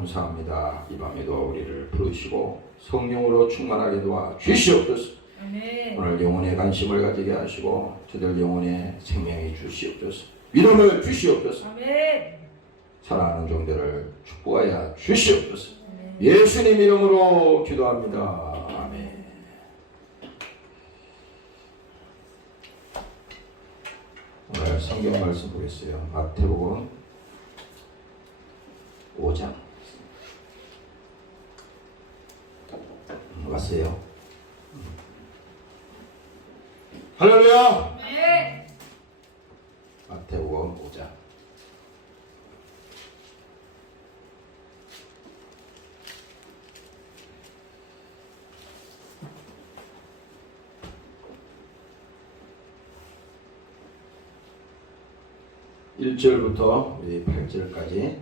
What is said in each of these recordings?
감사합니다. 이 밤에도 우리를 부르시고 성령으로 충만하게 도와 주시옵소서. 아멘. 오늘 영혼의 관심을 가지게 하시고 저들 영혼의 생명이 주시옵소서. 믿음을 주시옵소서. 아멘. 사랑하는 종들을 축복하여 주시옵소서. 아멘. 예수님 이름으로 기도합니다. 아멘. 오늘 성경 말씀 보겠어요. 마태복음 5장 왔어요. 할렐루야. 아멘. 마태복음 5장 1절부터 우리 8절까지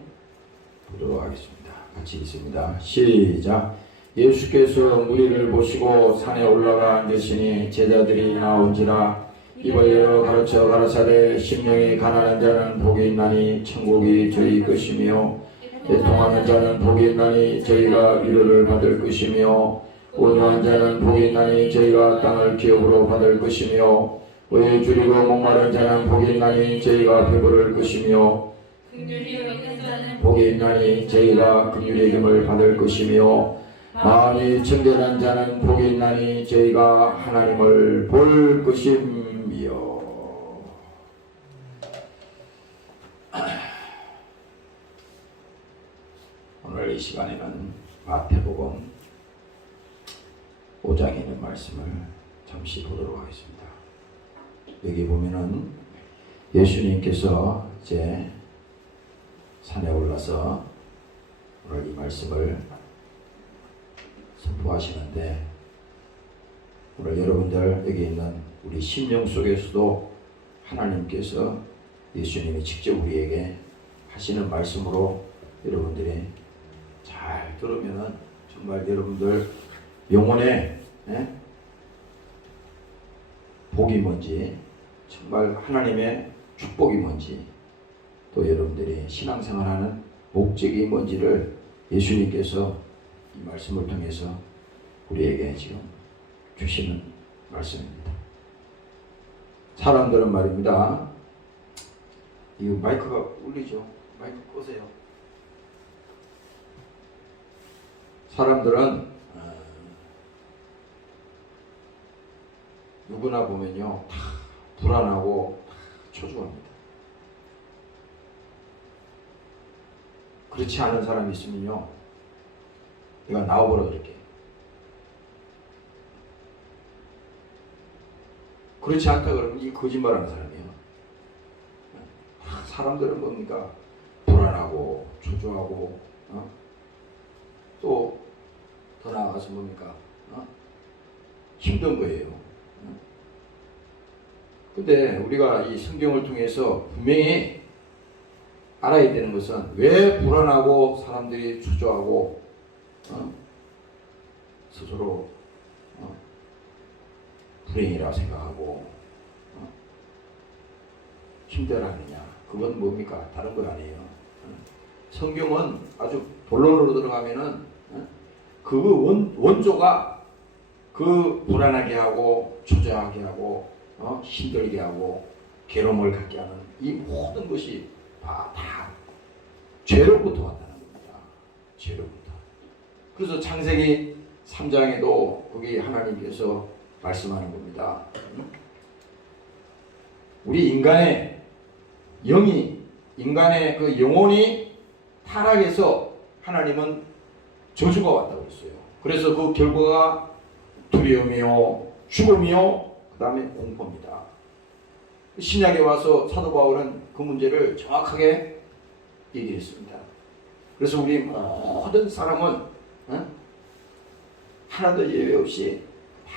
보도록 하겠습니다. 같이 읽습니다. 시작. 예수께서 무리를 보시고 산에 올라가 앉으시니 제자들이 나온지라 입을 열어 가르쳐 가라사대 심령이 가난한 자는 복이 있나니 천국이 저희 것이며 애통하는 자는 복이 있나니 저희가 위로를 받을 것이며 온유한 자는 복이 있나니 저희가 땅을 기업으로 받을 것이며 의에 줄이고 목마른 자는 복이 있나니 저희가 배부를 것이며 복이 있나니 저희가 긍휼의 금을 받을 것이며 마음이 청결한 자는 복이 있나니 저희가 하나님을 볼 것이며. 오늘 이 시간에는 마태복음 5장에 있는 말씀을 잠시 보도록 하겠습니다. 여기 보면은 예수님께서 이제 산에 올라서 오늘 이 말씀을 선포하시는데, 오늘 여러분들 여기 있는 우리 심령 속에서도 하나님께서 예수님이 직접 우리에게 하시는 말씀으로 여러분들이 잘 들으면은 정말 여러분들 영혼에 복이 뭔지, 정말 하나님의 축복이 뭔지, 또 여러분들이 신앙생활하는 목적이 뭔지를 예수님께서 이 말씀을 통해서 우리에게 지금 주시는 말씀입니다. 사람들은 말입니다. 이 마이크가 울리죠? 마이크 끄세요. 사람들은 누구나 보면요 다 불안하고 다 초조합니다. 그렇지 않은 사람이 있으면요 이거 나와버려 이렇게. 그렇지 않다 그러면 이 거짓말하는 사람이에요. 사람들은 뭡니까? 불안하고 초조하고 또 더 나아가서 뭡니까? 힘든 거예요. 근데 우리가 이 성경을 통해서 분명히 알아야 되는 것은 왜 불안하고 사람들이 초조하고 스스로 불행이라고 생각하고 힘들어하느냐. 그건 뭡니까? 다른 거 아니에요. 성경은 아주 본론으로 들어가면은 그 원조가 그 불안하게 하고 초조하게 하고 힘들게 하고 괴로움을 갖게 하는 이 모든 것이 다 죄로부터 왔다는 겁니다. 죄로부터. 그래서 창세기 3장에도 거기 하나님께서 말씀하는 겁니다. 우리 인간의 영이, 인간의 그 영혼이 타락해서 하나님은 저주가 왔다고 했어요. 그래서 그 결과가 두려움이요, 죽음이요, 그 다음에 공포입니다. 신약에 와서 사도 바울은 그 문제를 정확하게 얘기했습니다. 그래서 우리 모든 사람은 하나도 예외 없이 다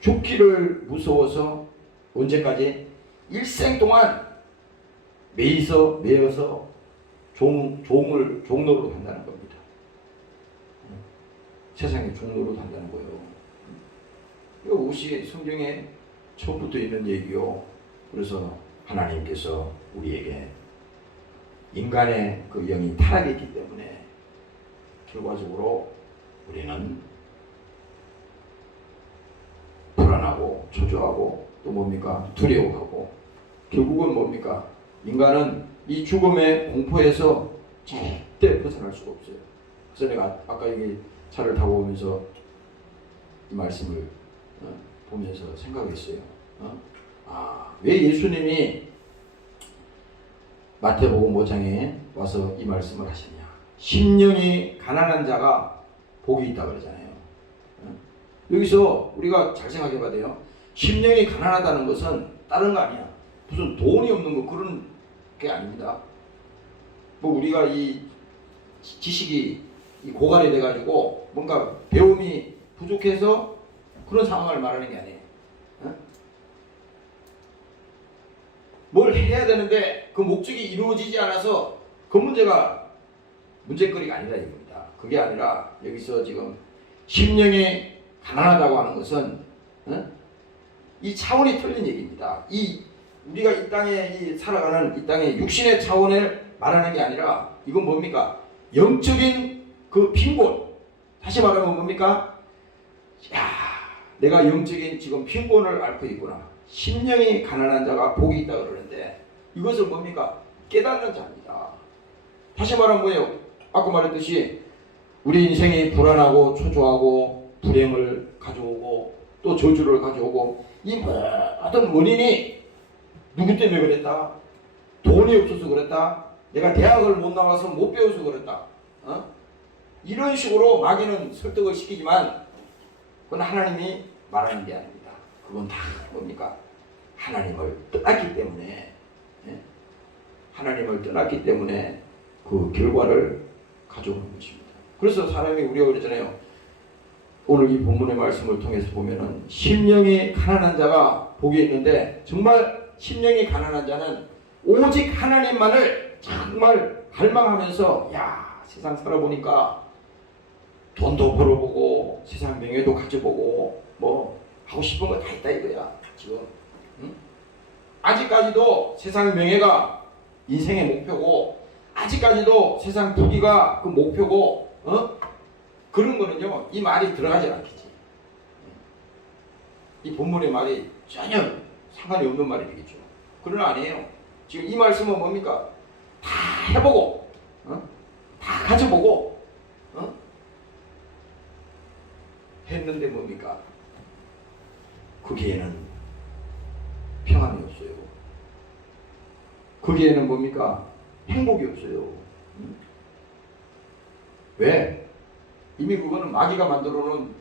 죽기를 무서워서 언제까지? 일생 동안 매여서 종로로 간다는 겁니다. 세상의 종로로 간다는 거예요. 이것이 성경에 처음부터 있는 얘기요. 그래서 하나님께서 우리에게 인간의 그 영이 타락했기 때문에 결과적으로 우리는 불안하고 초조하고 또 뭡니까? 두려워하고 결국은 뭡니까? 인간은 이 죽음의 공포에서 절대 벗어날 수가 없어요. 그래서 내가 아까 여기 차를 타고 오면서 이 말씀을 보면서 생각했어요. 왜 예수님이 마태복음 5장에 와서 이 말씀을 하시냐? 심령이 가난한 자가 복이 있다 그러잖아요. 여기서 우리가 잘 생각해 봐야 돼요. 심령이 가난하다는 것은 다른 거 아니야. 무슨 돈이 없는 거 그런 게 아닙니다. 뭐 우리가 이 지식이 고갈이 돼가지고 뭔가 배움이 부족해서 그런 상황을 말하는 게 아니에요. 뭘 해야 되는데 그 목적이 이루어지지 않아서 그 문제가 문제거리가 아니라 이겁니다. 그게 아니라 여기서 지금 심령이 가난하다고 하는 것은 이 차원이 틀린 얘기입니다. 우리가 이 땅에 살아가는 이 땅의 육신의 차원을 말하는 게 아니라 이건 뭡니까? 영적인 그 빈곤. 다시 말하면 뭡니까? 야, 내가 영적인 지금 빈곤을 앓고 있구나. 심령이 가난한 자가 복이 있다 그러는데 이것은 뭡니까? 깨닫는 자입니다. 다시 말하면 뭐예요? 아까 말했듯이 우리 인생이 불안하고 초조하고 불행을 가져오고 또 저주를 가져오고 이 모든 원인이 누구 때문에 그랬다? 돈이 없어서 그랬다? 내가 대학을 못 나와서 못 배워서 그랬다? 이런 식으로 마귀는 설득을 시키지만 그건 하나님이 말하는 게 아닙니다. 그건 다 뭡니까? 하나님을 떠났기 때문에 하나님을 떠났기 때문에 그 결과를 가져오는 것입니다. 그래서 사람이 우리가 그러잖아요. 오늘 이 본문의 말씀을 통해서 보면은 심령이 가난한 자가 복이 있는데 정말 심령이 가난한 자는 오직 하나님만을 정말 갈망하면서 야 세상 살아보니까 돈도 벌어보고 세상 명예도 가져보고 뭐 하고 싶은 거 다 있다 이거야 지금. 아직까지도 세상 명예가 인생의 목표고 아직까지도 세상 부귀가 그 목표고 그런 거는요 이 말이 들어가지 않겠지. 이 본문의 말이 전혀 상관이 없는 말이 되겠죠. 그러나 아니에요. 지금 이 말씀은 뭡니까? 다 해보고 다 가져보고 했는데 뭡니까? 거기에는 평안이 없어요. 거기에는 뭡니까? 행복이 없어요. 왜? 이미 그거는 마귀가 만들어놓은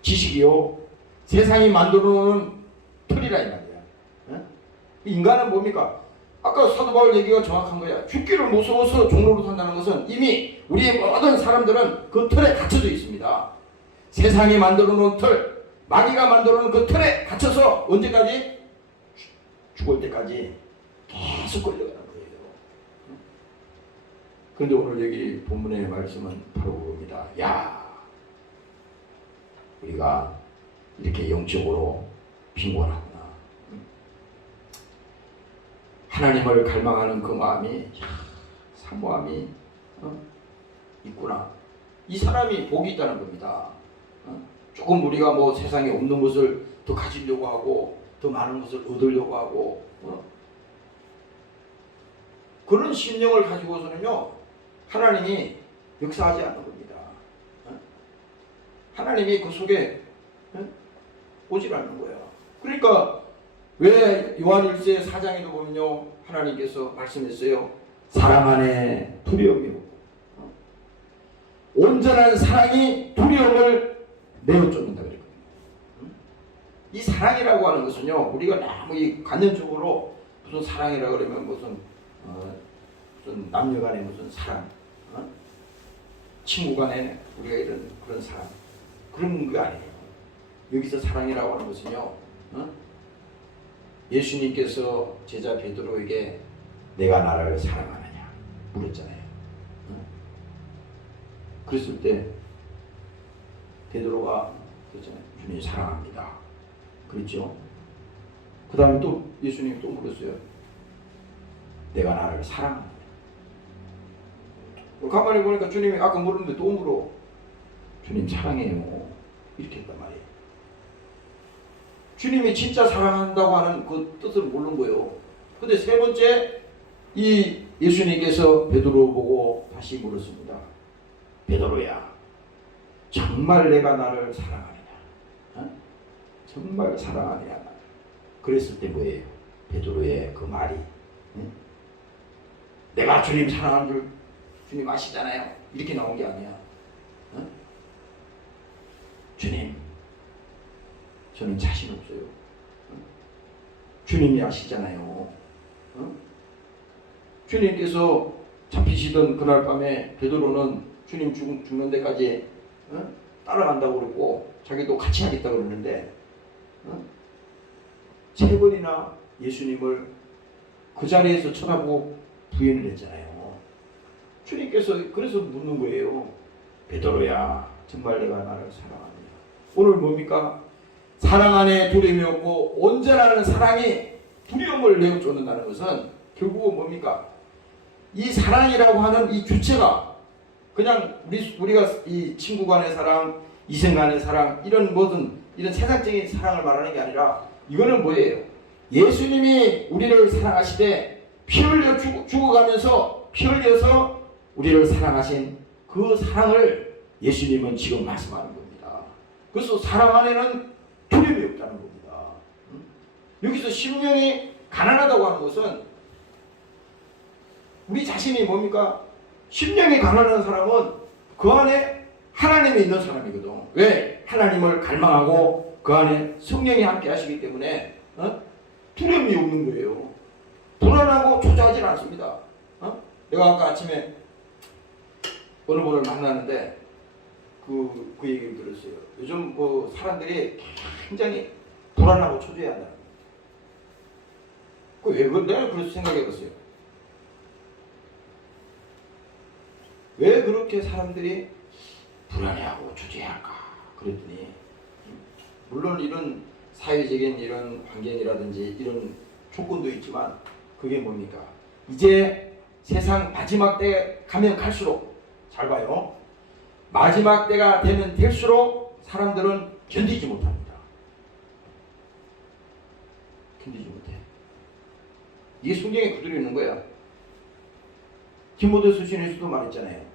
지식이요. 세상이 만들어놓은 틀이라 이 말이야. 인간은 뭡니까? 아까 사도 바울 얘기가 정확한 거야. 죽기를 무서워서 종로로 산다는 것은 이미 우리의 모든 사람들은 그 틀에 갇혀져 있습니다. 세상이 만들어놓은 틀, 마귀가 만들어놓은 그 틀에 갇혀서 언제까지? 죽을 때까지 계속 걸려가는 거예요. 그런데 오늘 여기 본문의 말씀은 바로 그겁니다. 야, 우리가 이렇게 영적으로 빈곤하구나. 하나님을 갈망하는 그 마음이 사모함이 있구나. 이 사람이 복이 있다는 겁니다. 조금 우리가 뭐 세상에 없는 것을 더 가지려고 하고 더 많은 것을 얻으려고 하고 그런 심령을 가지고서는요 하나님이 역사하지 않는 겁니다. 하나님이 그 속에 오질 않는 거야. 그러니까 왜 요한 1세 4장에도 보면요 하나님께서 말씀했어요. 사랑 안에 두려움이 없고 온전한 사랑이 두려움을 내어 쫓는다 그랬거든요. 이 사랑이라고 하는 것은요 우리가 너무 이 관념적으로 무슨 사랑이라 그러면 무슨 남녀간의 무슨 사랑, 친구간에 우리가 이런 그런 사랑 그런 거 아니에요. 여기서 사랑이라고 하는 것은요 예수님께서 제자 베드로에게 내가 나를 사랑하느냐 물었잖아요. 그랬을 때 베드로가 그랬잖아요. 주님 사랑합니다. 그랬죠. 그 다음에 또 예수님이 또 물었어요. 내가 나를 사랑하느냐. 가만히 보니까 주님이 아까 물었는데 또 물어. 주님 사랑해요. 이렇게 했단 말이에요. 주님이 진짜 사랑한다고 하는 그 뜻을 모르는 거예요. 근데 세 번째, 이 예수님께서 베드로 보고 다시 물었습니다. 베드로야, 정말 내가 나를 사랑하느냐? 어? 정말 사랑하느냐? 그랬을 때 뭐예요? 베드로의 그 말이, 내가 주님 사랑하는 줄 주님 아시잖아요. 이렇게 나온 게 아니야. 주님, 저는 자신 없어요. 주님이 아시잖아요. 주님께서 잡히시던 그날 밤에 베드로는 주님 죽는 데까지 따라간다고 그랬고 자기도 같이 하겠다고 그랬는데 세 번이나 예수님을 그 자리에서 쳐다보고 부인을 했잖아요. 주님께서 그래서 묻는 거예요. 베드로야, 정말 내가 나를 사랑하느냐? 오늘 뭡니까? 사랑 안에 두려움이 없고 온전한 사랑이 두려움을 내어쫓는다는 것은 결국은 뭡니까? 이 사랑이라고 하는 이 주체가 그냥 우리가 이 친구 간의 사랑, 이성 간의 사랑, 이런 모든 이런 세상적인 사랑을 말하는 게 아니라 이거는 뭐예요? 예수님이 우리를 사랑하시되 피 흘려 죽어가면서 피 흘려서 우리를 사랑하신 그 사랑을 예수님은 지금 말씀하는 겁니다. 그래서 사랑 안에는 두려움이 없다는 겁니다. 여기서 심령이 가난하다고 하는 것은 우리 자신이 뭡니까? 심령이 가난한 사람은 그 안에 하나님이 있는 사람이거든. 왜? 하나님을 갈망하고 그 안에 성령이 함께 하시기 때문에 두려움이 없는 거예요. 불안하고 초조하지는 않습니다. 내가 아까 아침에 어느 분을 만났는데 그 얘기를 들었어요. 요즘 그 사람들이 굉장히 불안하고 초조해한다. 왜 내가 그래서 생각해봤어요. 왜 그렇게 사람들이 불안해하고 초조해할까? 그랬더니 물론 이런 사회적인 이런 환경이라든지 이런 조건도 있지만 그게 뭡니까? 이제 세상 마지막 때 가면 갈수록 잘 봐요. 마지막 때가 되면 될수록 사람들은 견디지 못합니다. 견디지 못해. 이게 성경에 그대로 있는 거야. 디모데후서 신에서도 말했잖아요.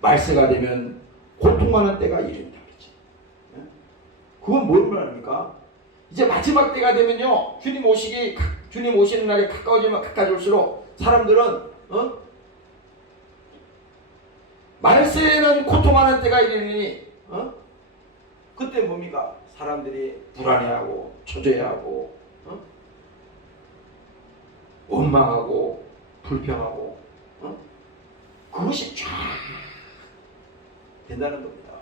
말세가 되면 고통하는 때가 이른다 그랬지. 그건 뭘 말합니까? 이제 마지막 때가 되면요, 주님 오시는 날이 가까워지면 가까워질수록 사람들은 말세는 고통하는 때가 이르니 그때 뭡니까? 사람들이 불안해하고 초조해하고 원망하고 불평하고 그것이 쫙 된다는 겁니다.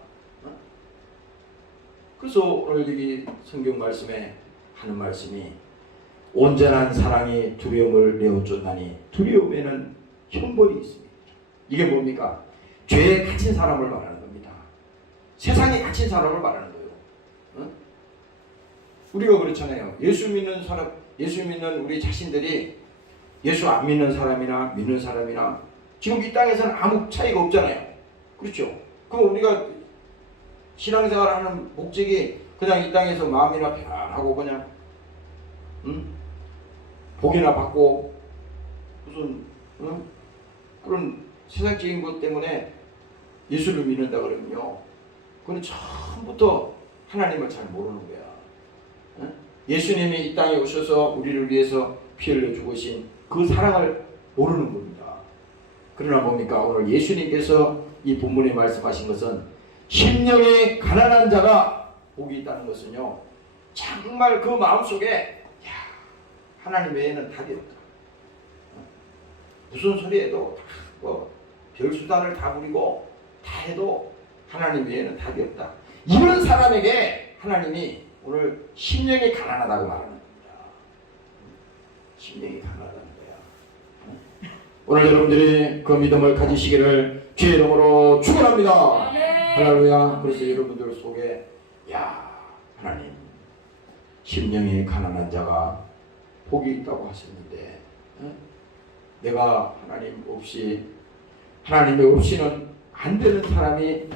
그래서 오늘 여기 성경 말씀에 하는 말씀이 온전한 사랑이 두려움을 내어쫓나니 두려움에는 형벌이 있습니다. 이게 뭡니까? 죄에 갇힌 사람을 말하는 겁니다. 세상에 갇힌 사람을 말하는 거예요. 우리가 그렇잖아요. 예수 믿는 사람, 예수 믿는 우리 자신들이 예수 안 믿는 사람이나 믿는 사람이나 지금 이 땅에서는 아무 차이가 없잖아요. 그렇죠? 그럼 우리가 신앙생활하는 목적이 그냥 이 땅에서 마음이나 편안하고 그냥 복이나 받고 무슨 그런 세상적인 것 때문에 예수를 믿는다 그러면요, 그건 처음부터 하나님을 잘 모르는 거야. 예수님이 이 땅에 오셔서 우리를 위해서 피 흘려 죽으신 그 사랑을 모르는 겁니다. 그러나 뭡니까? 오늘 예수님께서 이 본문에 말씀하신 것은 심령이 가난한 자가 복이 있다는 것은요, 정말 그 마음속에 하나님 외에는 답이 없다. 무슨 소리 해도 별수단을 다 부리고 다 해도 하나님 외에는 답이 없다. 이런 사람에게 하나님이 오늘 심령이 가난하다고 말하는 겁니다. 심령이 가난하다는 거야. 오늘 여러분들이 그 믿음을 가지시기를 주의 이름으로 축원합니다. 할렐루야. 그래서 여러분들 속에 하나님 심령이 가난한 자가 복이 있다고 하셨는데 내가 하나님 없이 하나님이 없이는 안 되는 사람이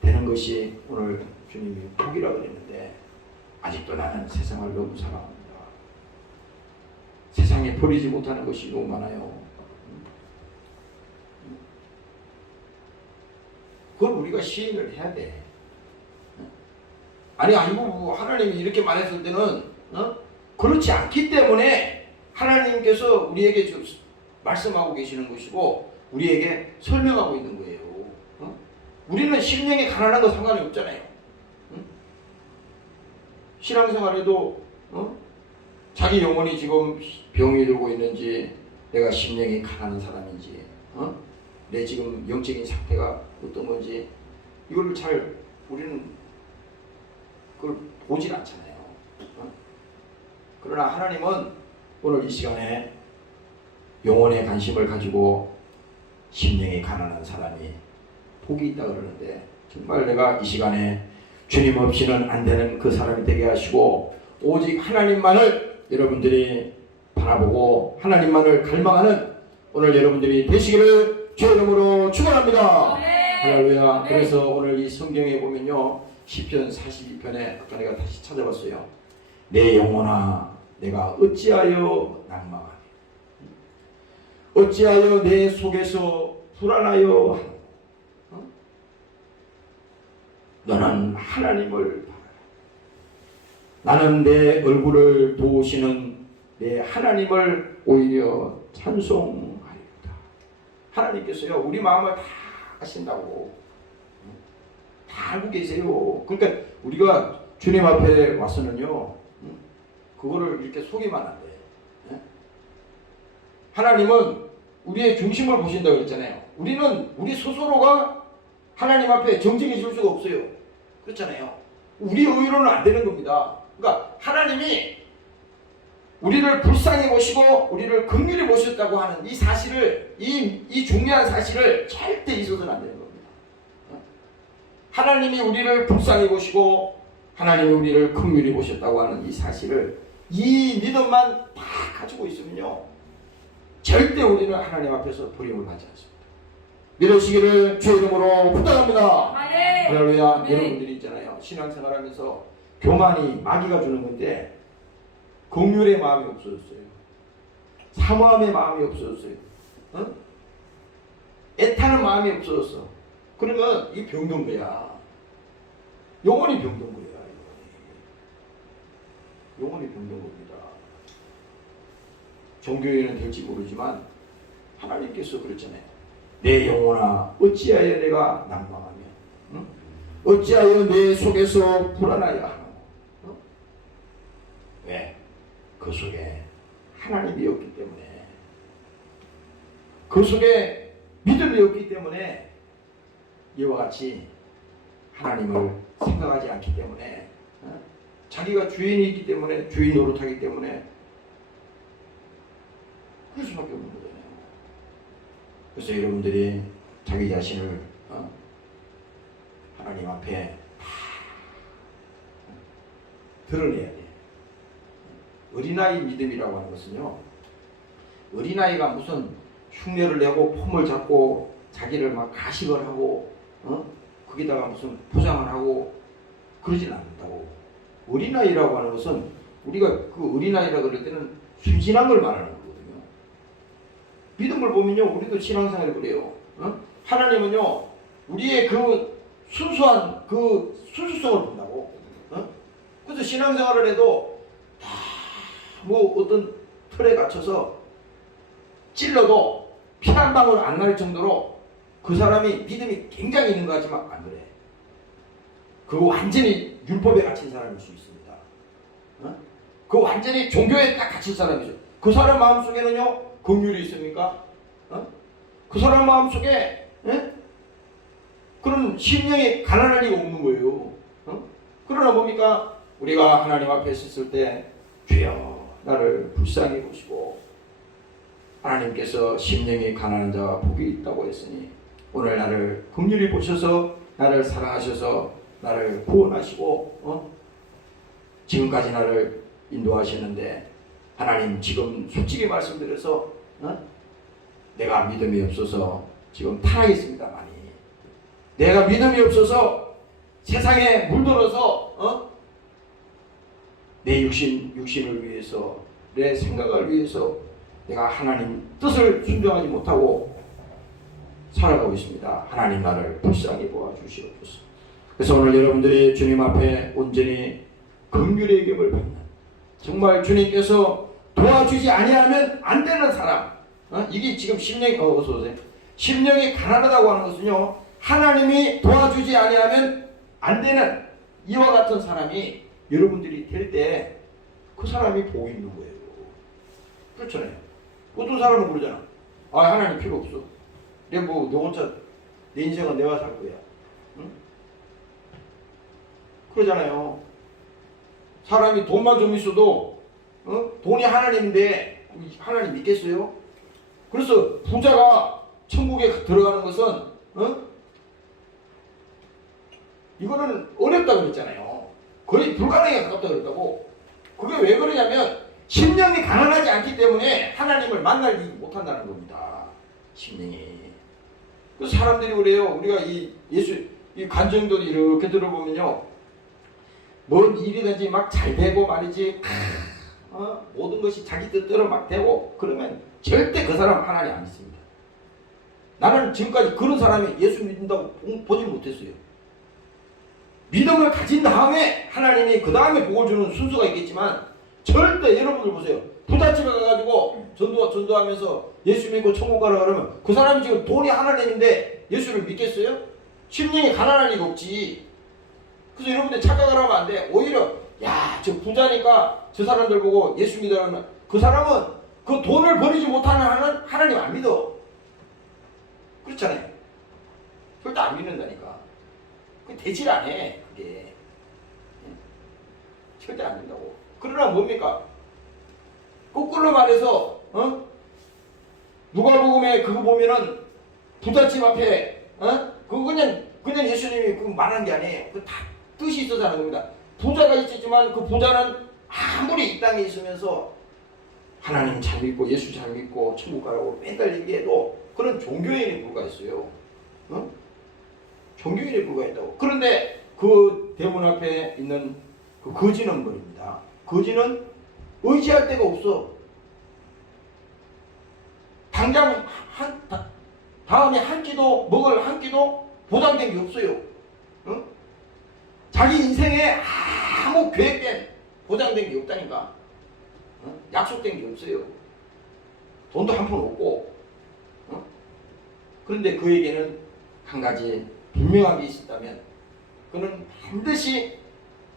되는 것이 오늘 주님이 복이라고 그랬는데 아직도 나는 세상을 너무 사랑합니다. 세상에 버리지 못하는 것이 너무 많아요. 그걸 우리가 시인을 해야 돼. 아니고 하나님이 이렇게 말했을 때는 그렇지 않기 때문에 하나님께서 우리에게 좀 말씀하고 계시는 것이고 우리에게 설명하고 있는 거예요. 우리는 심령이 가난한 거 상관이 없잖아요. 신앙생활에도 자기 영혼이 지금 병이 들고 있는지 내가 심령이 가난한 사람인지 내 지금 영적인 상태가 어떤 건지 이걸 잘 우리는 그걸 보질 않잖아요. 그러나 하나님은 오늘 이 시간에 영혼의 관심을 가지고 심령이 가난한 사람이 복이 있다 그러는데 정말 내가 이 시간에 주님 없이는 안 되는 그 사람이 되게 하시고 오직 하나님만을 여러분들이 바라보고 하나님만을 갈망하는 오늘 여러분들이 되시기를 주의 이름으로 축원합니다. 할렐루야. 그래서 오늘 이 성경에 보면요 시편 42편에 아까 내가 다시 찾아봤어요. 내 영혼아 내가 어찌하여 낭망하니 어찌하여 내 속에서 불안하여 하노. 너는 하나님을 바라라. 나는 내 얼굴을 도우시는 내 하나님을 오히려 찬송하리로다. 하나님께서요 우리 마음을 다 아신다고 다 알고 계세요. 그러니까 우리가 주님 앞에 와서는요 그거를 이렇게 속이면 안 돼. 하나님은 우리의 중심을 보신다고 그랬잖아요. 우리는 우리 스스로가 하나님 앞에 정직해질 수가 없어요. 그렇잖아요. 우리 의로는 안 되는 겁니다. 그러니까 하나님이 우리를 불쌍히 보시고 우리를 긍휼히 보셨다고 하는 이 사실을 이 중요한 사실을 절대 잊어서는 안 되는 겁니다. 하나님이 우리를 불쌍히 보시고 하나님이 우리를 긍휼히 보셨다고 하는 이 사실을 이 믿음만 다 가지고 있으면요 절대 우리는 하나님 앞에서 버림을 받지 않습니다. 믿으시기를 주의 이름으로 부탁합니다. 할렐루야. 여러분들이 있잖아요. 신앙생활하면서 교만이 마귀가 주는 건데 긍휼의 마음이 없어졌어요. 사모함의 마음이 없어졌어요. 애타는 마음이 없어졌어. 그러면 이 병든 거야. 영혼이 병든 거야. 영혼이 병든 겁니다. 종교인은 될지 모르지만 하나님께서 그랬잖아요. 내 영혼아 어찌하여 내가 낭망하며 어찌하여 내 속에서 불안하여 하노. 왜? 그 속에 하나님이 없기 때문에 그 속에 믿음이 없기 때문에 이와 같이 하나님을 생각하지 않기 때문에 자기가 주인이 있기 때문에 주인 노릇하기 때문에 그럴 수밖에 없는 거잖아요. 그래서 여러분들이 자기 자신을 하나님 앞에 드러내야 돼. 어린아이 믿음이라고 하는 것은요 어린아이가 무슨 흉내를 내고 폼을 잡고 자기를 막 가식을 하고 거기다가 무슨 포장을 하고 그러진 않는다고. 어린아이라고 하는 것은 우리가 그 어린아이라고 그럴 때는 순진한 걸 말하는 거거든요. 믿음을 보면요 우리도 신앙생활을 그래요. 하나님은요 우리의 그 순수한 그 순수성을 본다고. 그래서 신앙생활을 해도 다 뭐 어떤 틀에 갇혀서 찔러도 피 한 방울 안 날 정도로 그 사람이 믿음이 굉장히 있는 것 같지만 안 그래. 그거 완전히 율법에 갇힌 사람일 수 있습니다. 그 완전히 종교에 딱 갇힌 사람이죠. 그 사람 마음속에는요 긍휼이 있습니까? 그 사람 마음속에 그런 심령이 가난할 리가 없는 거예요. 그러나 뭡니까? 우리가 하나님 앞에 섰을 때 주여 나를 불쌍히 보시고 하나님께서 심령이 가난한 자와 복이 있다고 했으니 오늘 나를 긍휼히 보셔서 나를 사랑하셔서 나를 구원하시고 지금까지 나를 인도하셨는데 하나님 지금 솔직히 말씀드려서 내가 믿음이 없어서 지금 타락했습니다. 많이. 내가 믿음이 없어서 세상에 물들어서 내 육신을 위해서, 내 생각을 위해서 내가 하나님 뜻을 순종하지 못하고 살아가고 있습니다. 하나님 나를 불쌍히 보아주시옵소서. 그래서 오늘 여러분들이 주님 앞에 온전히 긍휼의 격을 받는, 정말 주님께서 도와주지 아니하면 안 되는 사람, 이게 지금 심령이 어서 오세요. 심령이 가난하다고 하는 것은요, 하나님이 도와주지 아니하면 안 되는 이와 같은 사람이 여러분들이 될 때 그 사람이 복이 있는 거예요. 그렇잖아요. 어떤 사람은 그러잖아. 아, 하나님 필요 없어. 내 혼자 내 인생은 내가 살 거야. 응? 그러잖아요. 사람이 돈만 좀 있어도 돈이 하나님인데 하나님 믿겠어요? 그래서 부자가 천국에 들어가는 것은 이거는 어렵다고 그랬잖아요. 거의 불가능에 가깝다고 그랬다고. 그게 왜 그러냐면 심령이 가난하지 않기 때문에 하나님을 만나지 못한다는 겁니다. 심령이. 그래서 사람들이 그래요. 우리가 이 간증들이 이렇게 들어보면요, 뭔 일이든지 막 잘 되고 말이지, 모든 것이 자기 뜻대로 막 되고 그러면 절대 그 사람 하나님 안 믿습니다. 나는 지금까지 그런 사람이 예수 믿는다고 보지 못했어요. 믿음을 가진 다음에 하나님이 그 다음에 복을 주는 순서가 있겠지만, 절대 여러분들 보세요. 부잣집에 가가지고 전도하면서 예수 믿고 천국 가라 그러면 그 사람이 지금 돈이 하나님인데 예수를 믿겠어요? 심령이 가난할 리가 없지. 그래서 여러분들 착각을 하면 안 돼. 오히려 야, 저 부자니까 저 사람들 보고 예수 믿으라면 그 사람은 그 돈을 버리지 못하는 하나님 안 믿어. 그렇잖아요. 절대 안 믿는다니까. 그게 되질 않아. 그게 절대 안 된다고. 그러나 뭡니까? 거꾸로 말해서 누가복음에 그거 보면은 부잣집 앞에 그거 그냥 예수님이 그 말한 게 아니에요. 그 다 뜻이 있어서 하는 겁니다. 부자가 있었지만 그 부자는 아무리 이 땅에 있으면서 하나님 잘 믿고 예수 잘 믿고 천국 가라고 맨날 얘기해도 그런 종교인에 불과했어요. 종교인에 불과했다고. 그런데 그 대문 앞에 있는 그 거지는 뭐입니다. 거지는 의지할 데가 없어. 당장 다음에 한 끼도 먹을 한 끼도 보장된 게 없어요. 자기 인생에 아무 계획된 보장된 게 없다니까. 약속된 게 없어요. 돈도 한 푼 없고. 그런데 그에게는 한 가지 분명한 게 있었다면, 그는 반드시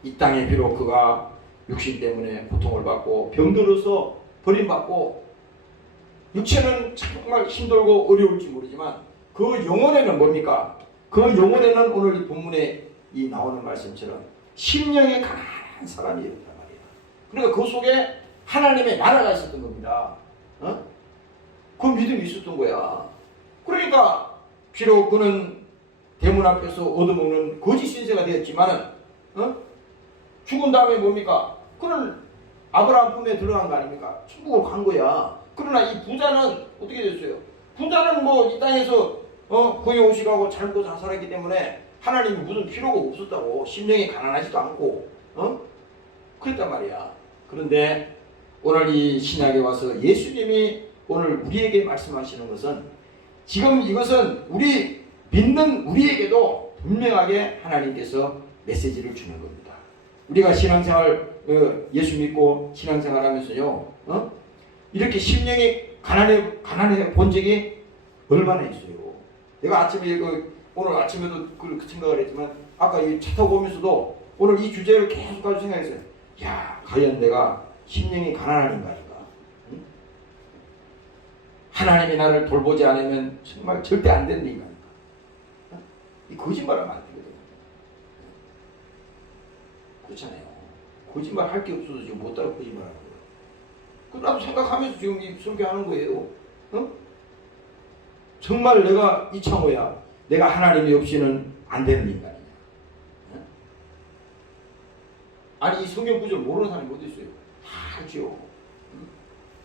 이 땅에 비록 그가 육신 때문에 고통을 받고 병들어서 버림받고 육체는 정말 힘들고 어려울지 모르지만 그 영혼에는 뭡니까? 그 영혼에는 오늘 이 본문에 이 나오는 말씀처럼 심령이 가난한 사람이 있단 말이야. 그러니까 그 속에 하나님의 나라가 있었던 겁니다. 그 믿음이 있었던 거야. 그러니까 비록 그는 대문 앞에서 얻어먹는 거짓 신세가 되었지만은 죽은 다음에 뭡니까? 그는 아브라함 품에 들어간 거 아닙니까? 천국으로 간 거야. 그러나 이 부자는 어떻게 됐어요? 부자는 뭐 이 땅에서 거기 오시라고 잘 먹고 잘 살았기 때문에 하나님이 무슨 필요가 없었다고, 심령이 가난하지도 않고 그랬단 말이야. 그런데 오늘 이 신약에 와서 예수님이 오늘 우리에게 말씀하시는 것은, 지금 이것은 우리 믿는 우리에게도 분명하게 하나님께서 메시지를 주는 겁니다. 우리가 신앙생활 예수 믿고 신앙생활 하면서요, 이렇게 심령이 가난해 본 적이 얼마나 있어요. 내가 아침에 오늘 아침에도 그 생각을 했지만, 아까 이 차 타고 오면서도 오늘 이 주제를 계속 가지고 생각했어요. 야, 과연 내가 심령이 가난한 인간인가? 응? 하나님이 나를 돌보지 않으면 정말 절대 안 되는 인간인가? 이 거짓말하면 안 되거든요. 그렇잖아요. 거짓말 할 게 없어서 지금 못 따라 거짓말하는 거예요. 그 나도 생각하면서 지금 이 설교하는 거예요. 정말 내가 이창호야, 내가 하나님이 없이는 안 되는 인간이냐? 아니, 이 성경 구절 모르는 사람이 어디 있어요? 다 알죠.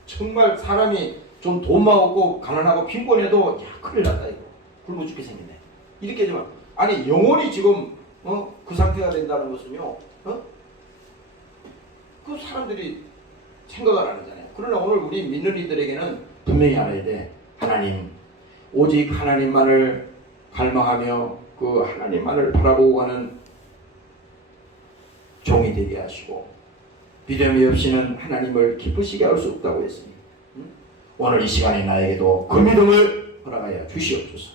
정말 사람이 좀 돈만 없고 가난하고 빈곤해도 야, 큰일 났다 이거. 굶어 죽게 생겼네. 이렇게 되면 아니 영원히 지금 그 상태가 된다는 것은요. 그 사람들이 생각을 안 하잖아요. 그러나 오늘 우리 믿는 이들에게는 분명히 알아야 돼. 하나님, 오직 하나님만을 갈망하며 그 하나님만을 바라보고 가는 종이 되게 하시고 믿음이 없이는 하나님을 기쁘시게 할 수 없다고 했으니 오늘 이 시간에 나에게도 그 믿음을 허락하여 주시옵소서.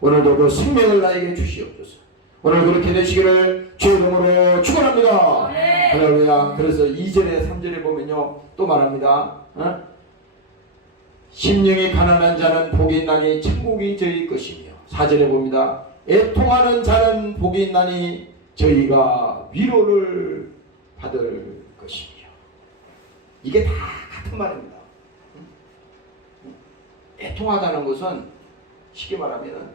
오늘도 그 생명을 나에게 주시옵소서. 오늘 그렇게 되시기를 주의 이름으로 축원합니다. 할렐루야. 그래서 2절에 3절에 보면요 또 말합니다. 심령이 가난한 자는 복이 있나니 천국이 저희 것이며 4절에 봅니다. 애통하는 자는 복이 있나니 저희가 위로를 받을 것이며. 이게 다 같은 말입니다. 애통하다는 것은 쉽게 말하면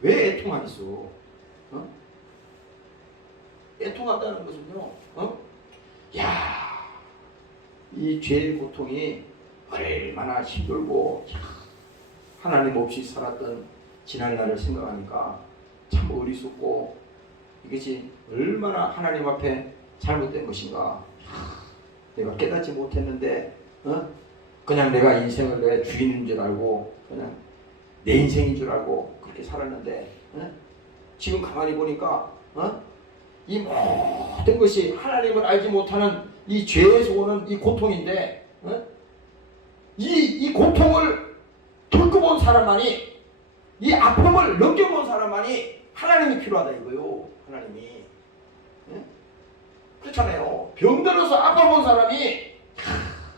왜 애통하겠어? 애통하다는 것은요, 이 죄의 고통이 얼마나 힘들고 하나님 없이 살았던 지난날을 생각하니까 참 어리석고 이것이 얼마나 하나님 앞에 잘못된 것인가. 내가 깨닫지 못했는데 그냥 내가 인생을 내 주인인 줄 알고 그냥 내 인생인 줄 알고 그렇게 살았는데 지금 가만히 보니까 이 모든 것이 하나님을 알지 못하는 이 죄에서 오는 이 고통인데 이 고통을 겪어본 사람만이 이 아픔을 넘겨본 사람만이 하나님이 필요하다 이거요. 하나님이 그렇잖아요. 병들어서 아파본 사람이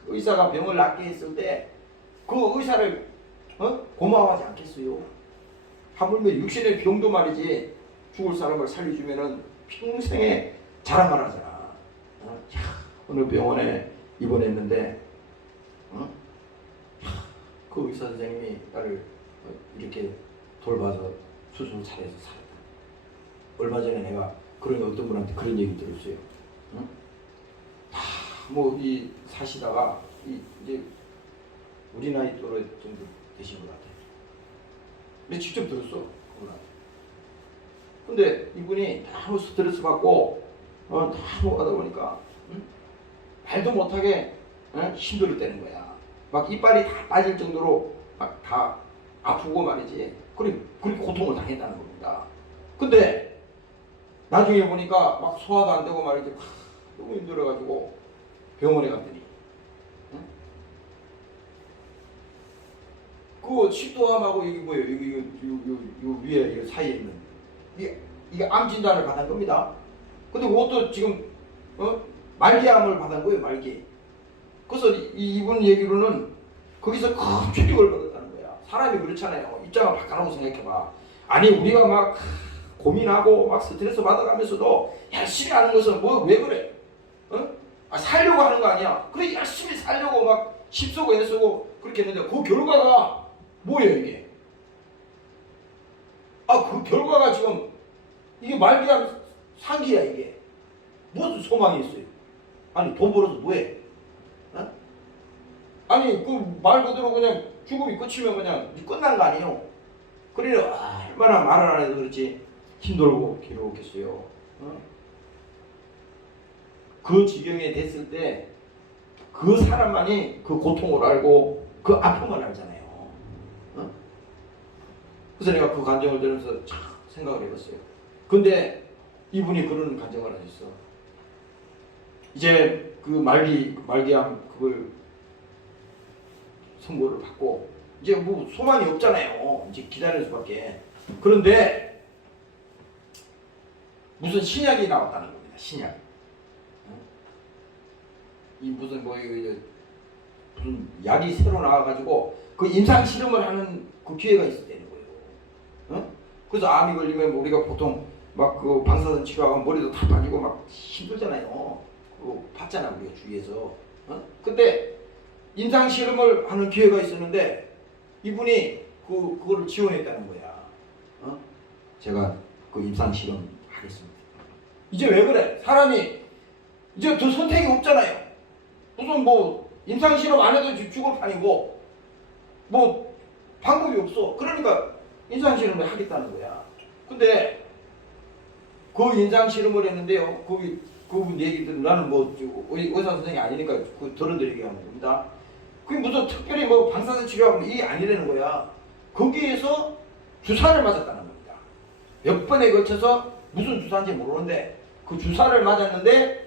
의사가 병을 낫게 했을 때 그 의사를 고마워하지 않겠어요? 하물며 육신의 병도 말이지 죽을 사람을 살려주면은 평생에 자랑을 하잖아. 어느 병원에 입원했는데 그 의사 선생님이 나를 이렇게 돌봐서 수술 잘해서 살았다. 얼마 전에 내가 그런 어떤 분한테 그런 얘기 들었어요. 다 뭐 이 사시다가 이제 우리 나이 또래 정도 되신 것 같아요. 근데 직접 들었어 그분한테. 근데 이분이 너무 스트레스 받고 너무 하다 보니까 말도 못하게 힘들을 때는 거야. 막 이빨이 다 빠질 정도로 막 다 아프고 말이지. 그렇게 고통을 당했다는 겁니다. 근데 나중에 보니까 막 소화도 안 되고 말이지. 너무 힘들어가지고 병원에 갔더니 그 식도암하고 이게 뭐예요? 이거 위에 이거 사이에 있는 이게 암 진단을 받은 겁니다. 근데 그것도 지금 말기암을 받은 거예요. 말기. 그래서 이분 얘기로는 거기서 큰 충격을 받았다는 거야. 사람이 그렇잖아요. 입장을 바꿔놓고 생각해봐. 아니 우리가 막 고민하고 막 스트레스 받아가면서도 열심히 하는 것은 뭐 왜 그래? 살려고 하는 거 아니야? 그래 열심히 살려고 막 힘쓰고 애쓰고 그렇게 했는데 그 결과가 뭐예요 이게? 그 결과가 지금 이게 말기암 상기야 이게. 무슨 소망이 있어요? 아니 돈 벌어서 뭐해? 아니 그 말 그대로 그냥 죽음이 끝이면 그냥 끝난 거 아니에요? 그래 얼마나 말을 안 해도 그렇지 힘들고 괴로웠겠어요. 그 지경에 됐을 때 그 사람만이 그 고통을 알고 그 아픔을 알잖아요. 그래서 내가 그 감정을 들으면서 참 생각을 해봤어요. 근데 이분이 그런 감정을 하셨어. 이제 그 말기암 그걸 선고를 받고 이제 뭐 소망이 없잖아요. 이제 기다릴 수밖에. 그런데 무슨 신약이 나왔다는 겁니다. 신약. 이 무슨 무슨 약이 새로 나와가지고 그 임상 실험을 하는 그 기회가 있었다는 거예요. 그래서 암이 걸리면 우리가 보통 막 그 방사선 치료하고 머리도 다 빠지고 막 힘들잖아요. 그거 봤잖아 우리가 주위에서. 근데 임상 실험을 하는 기회가 있었는데 이분이 그거를 지원했다는 거야. 제가 그 임상 실험 하겠습니다. 이제 왜 그래? 사람이 이제 더 선택이 없잖아요. 무슨 뭐 임상 실험 안 해도 죽을 판이고 뭐 방법이 없어. 그러니까 임상실험을 하겠다는 거야. 근데 그 임상실험을 했는데요. 그분 얘기들 나는 뭐 의사 선생이 아니니까 그 들은들 얘기하는 겁니다. 그게 무슨 특별히 뭐 방사선 치료하고 이게 아니라는 거야. 거기에서 주사를 맞았다는 겁니다. 몇 번에 걸쳐서 무슨 주사인지 모르는데 그 주사를 맞았는데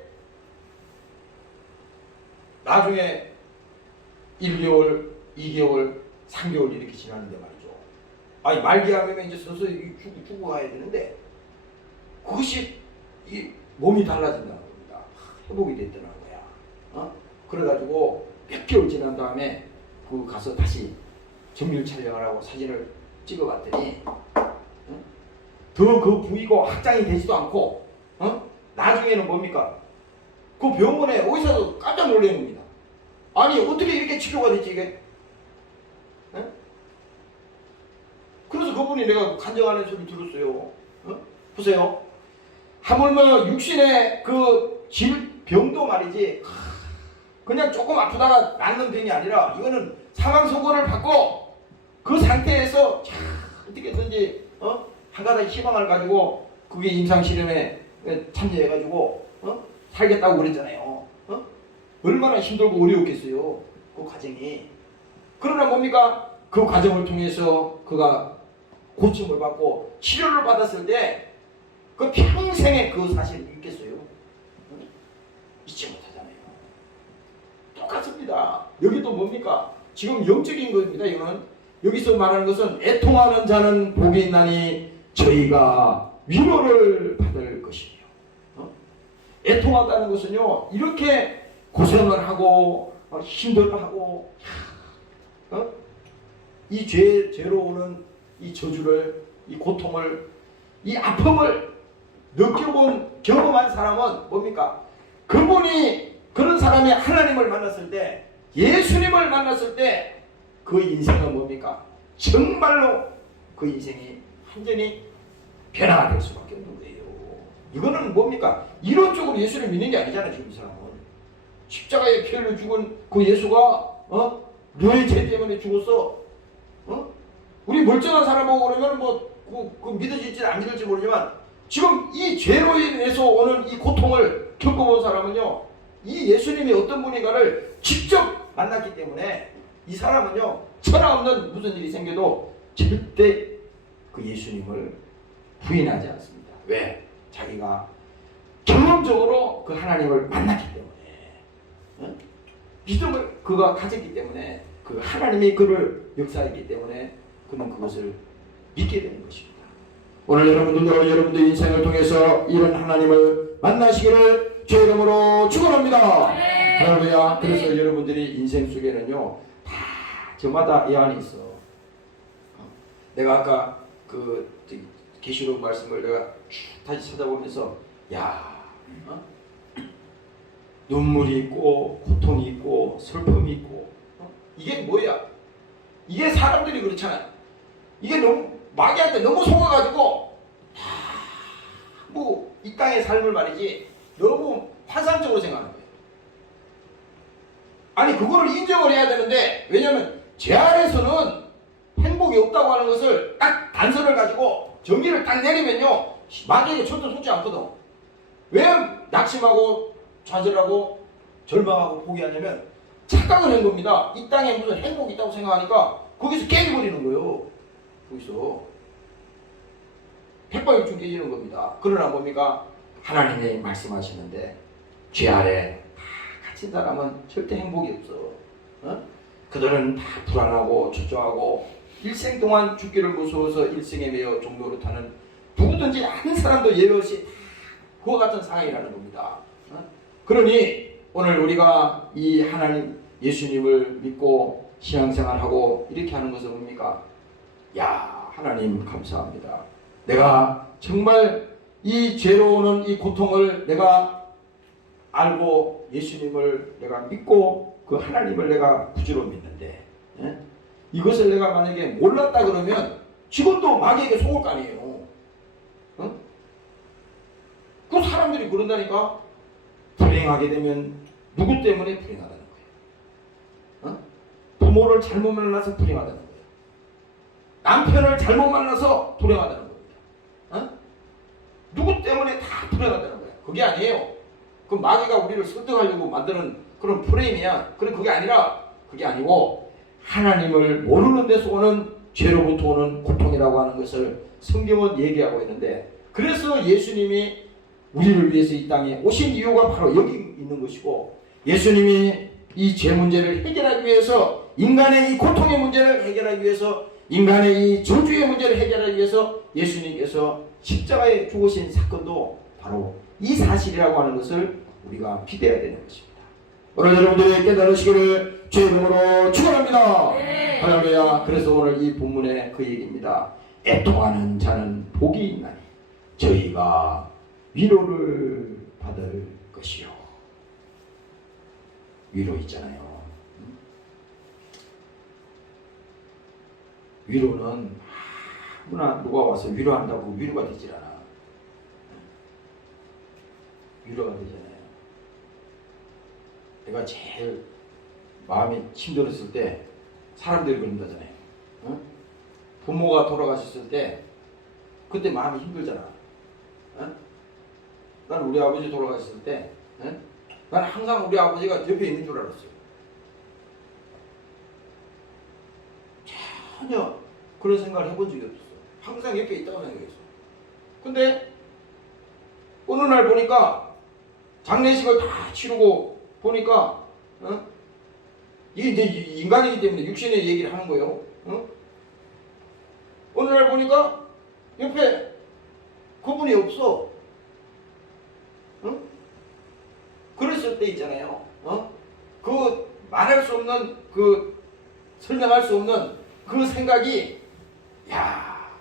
나중에 1개월, 2개월, 3개월 이렇게 지났는데 말이죠. 아니 말기암이면 이제 서서히 죽어가야 되는데 그것이 이 몸이 달라진다는 겁니다. 회복이 됐다는 거야. 그래가지고 몇 개월 지난 다음에 그 가서 다시 정밀 촬영을 하고 사진을 찍어봤더니 더 그 부위가 확장이 되지도 않고 나중에는 뭡니까? 그 병원에 의사도 깜짝 놀란 겁니다. 아니 어떻게 이렇게 치료가 됐지 이게? 그래서 그분이 내가 간증하는 소리 들었어요. 보세요. 하물며 육신의 그 질병도 말이지 그냥 조금 아프다가 낫는 병이 아니라 이거는 사망 선고를 받고 그 상태에서 어떻게든지 한 가지 희망을 가지고 그게 임상실험에 참여해가지고 살겠다고 그랬잖아요. 얼마나 힘들고 어려웠겠어요. 그 과정이. 그러나 뭡니까? 그 과정을 통해서 그가 고침을 받고 치료를 받았을 때 그 평생에 그 사실을 잊겠어요? 잊지 못하잖아요. 똑같습니다. 여기도 뭡니까? 지금 영적인 겁니다. 이거는 여기서 말하는 것은 애통하는 자는 복이 있나니 저희가 위로를 받을 것이며 애통하다는 것은요 이렇게 고생을 하고 힘들어하고 이 죄로 오는 이 저주를 이 고통을 이 아픔을 느껴본 경험한 사람은 뭡니까? 그분이 그런 사람이 하나님을 만났을 때 예수님을 만났을 때 그 인생은 뭡니까? 정말로 그 인생이 완전히 변화가 될 수밖에 없는 거예요. 이거는 뭡니까? 이론적으로 예수를 믿는 게 아니잖아요. 지금 이 사람은 십자가에 피 흘려 죽은 그 예수가 너의 죄 때문에 죽었어. 우리 멀쩡한 사람하고 그러면 그 믿어질지 안 믿을지 모르지만 지금 이 죄로 인해서 오는 이 고통을 겪어본 사람은요 이 예수님이 어떤 분인가를 직접 만났기 때문에 이 사람은요 천하 없는 무슨 일이 생겨도 절대 그 예수님을 부인하지 않습니다. 왜? 자기가 경험적으로 그 하나님을 만났기 때문에 믿음을 그가 가졌기 때문에 그 하나님이 그를 역사했기 때문에 그는 그것을 믿게 되는 것입니다. 오늘 여러분들도 여러분들 인생을 통해서 이런 하나님을 만나시기를 주의 이름으로 축원합니다. 할렐루야. 그래서 여러분들이 인생 속에는요 다 저마다 이 안이 있어. 내가 아까 그 계시록 말씀을 내가 다시 찾아보면서 눈물이 있고 고통이 있고 슬픔이 있고 이게 뭐야? 이게 사람들이 그렇잖아요. 이게 너무 마귀한테 너무 속아가지고 뭐 이 땅의 삶을 말이지 너무 환상적으로 생각하는 거예요. 아니 그거를 인정을 해야 되는데 왜냐하면 제 안에서는 행복이 없다고 하는 것을 딱 단서를 가지고 정의를 딱 내리면요 마귀에게 절대 속지 않거든. 왜 낙심하고 좌절하고 절망하고 포기하냐면 착각을 한 겁니다. 이 땅에 무슨 행복이 있다고 생각하니까 거기서 깨져버리는 거예요. 거기서 백발백중 깨지는 겁니다. 그러나 뭡니까? 하나님이 말씀하시는데 죄 아래 다 갇힌 사람은 절대 행복이 없어. 그들은 다 불안하고 초조하고 일생 동안 죽기를 무서워서 일생에 매여 종로로 타는 누구든지 한 사람도 예외 없이 그와 같은 상황이라는 겁니다. 그러니 오늘 우리가 이 하나님 예수님을 믿고 신앙생활하고 이렇게 하는 것은 뭡니까? 하나님 감사합니다. 내가 정말 이 죄로 오는 이 고통을 내가 알고 예수님을 내가 믿고 그 하나님을 내가 구주로 믿는데 이것을 내가 만약에 몰랐다 그러면 지금도 마귀에게 속을 거 아니에요. 그 사람들이 그런다니까. 불행하게 되면 누구 때문에 불행하다는 거예요. 부모를 잘못 만나서 불행하다는 거예요. 남편을 잘못 만나서 불행하다는 겁니다. 어? 누구 때문에 다 불행하다는 거야. 그게 아니에요. 그 마귀가 우리를 설득하려고 만드는 그런 프레임이야. 그럼 그게 아니라, 그게 아니고 하나님을 모르는 데서 오는 죄로부터 오는 고통이라고 하는 것을 성경은 얘기하고 있는데, 그래서 예수님이 우리를 위해서 이 땅에 오신 이유가 바로 여기 있는 것이고, 예수님이 이 죄 문제를 해결하기 위해서, 인간의 이 고통의 문제를 해결하기 위해서, 인간의 이 저주의 문제를 해결하기 위해서 예수님께서 십자가에 죽으신 사건도 바로 이 사실이라고 하는 것을 우리가 믿어야 되는 것입니다. 오늘 여러분들이 깨달으시기를 주의 이름으로 축원합니다. 할렐루야. 그래서 오늘 이 본문의 그 얘기입니다. 애통하는 자는 복이 있나니 저희가 위로를 받을 것이요. 위로 있잖아요. 위로는 아무나 누가 와서 위로한다고 위로가 되질 않아. 위로가 되잖아요. 내가 제일 마음이 힘들었을 때 사람들이 그런다잖아요. 어? 부모가 돌아가셨을 때 그때 마음이 힘들잖아. 어? 난 우리 아버지 돌아가셨을 때 난 항상 우리 아버지가 옆에 있는 줄 알았어요. 전혀 그런 생각을 해본 적이 없었어. 항상 옆에 있다고 생각했어. 근데 어느 날 보니까 장례식을 다 치르고 보니까 이게 이제 인간이기 때문에 육신의 얘기를 하는 거예요. 어느 날 보니까 옆에 그분이 없어. 그랬을 때 있잖아요. 그 말할 수 없는, 그 설명할 수 없는 그 생각이, 야,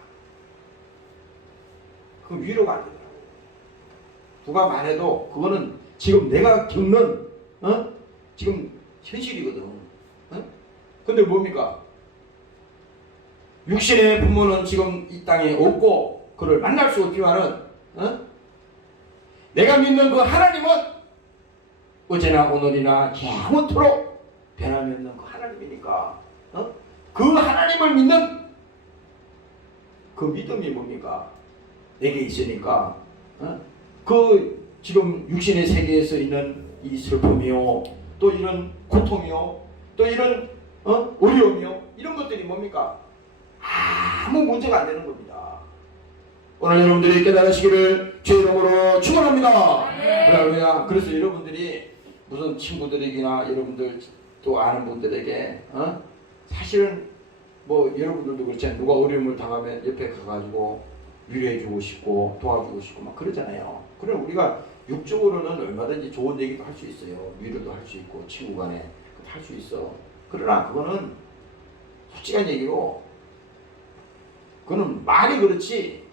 그 위로가 안 되더라고. 누가 말해도 그거는 지금 내가 겪는 지금 현실이거든. 근데 뭡니까? 육신의 부모는 지금 이 땅에 없고 그를 만날 수 없지만은 내가 믿는 그 하나님은 어제나 오늘이나 영원토록 변함이 없는 그 하나님이니까 그 하나님을 믿는 그 믿음이 뭡니까? 내게 있으니까 그 지금 육신의 세계에서 있는 이 슬픔이요, 또 이런 고통이요, 또 이런 어려움이요, 이런 것들이 뭡니까? 아무 문제가 안 되는 겁니다. 오늘 여러분들이 깨달으시기를 주의 이름으로 축원합니다. 할렐루야. 그래서 여러분들이 무슨 친구들에게나 여러분들 또 아는 분들에게 사실은 뭐 여러분들도 그렇잖아요. 누가 어려움을 당하면 옆에 가가지고 위로해주고 싶고 도와주고 싶고 막 그러잖아요. 그럼 우리가 육적으로는 얼마든지 좋은 얘기도 할 수 있어요. 위로도 할 수 있고 친구 간에 할 수 있어. 그러나 그거는 솔직한 얘기로 그거는 말이 그렇지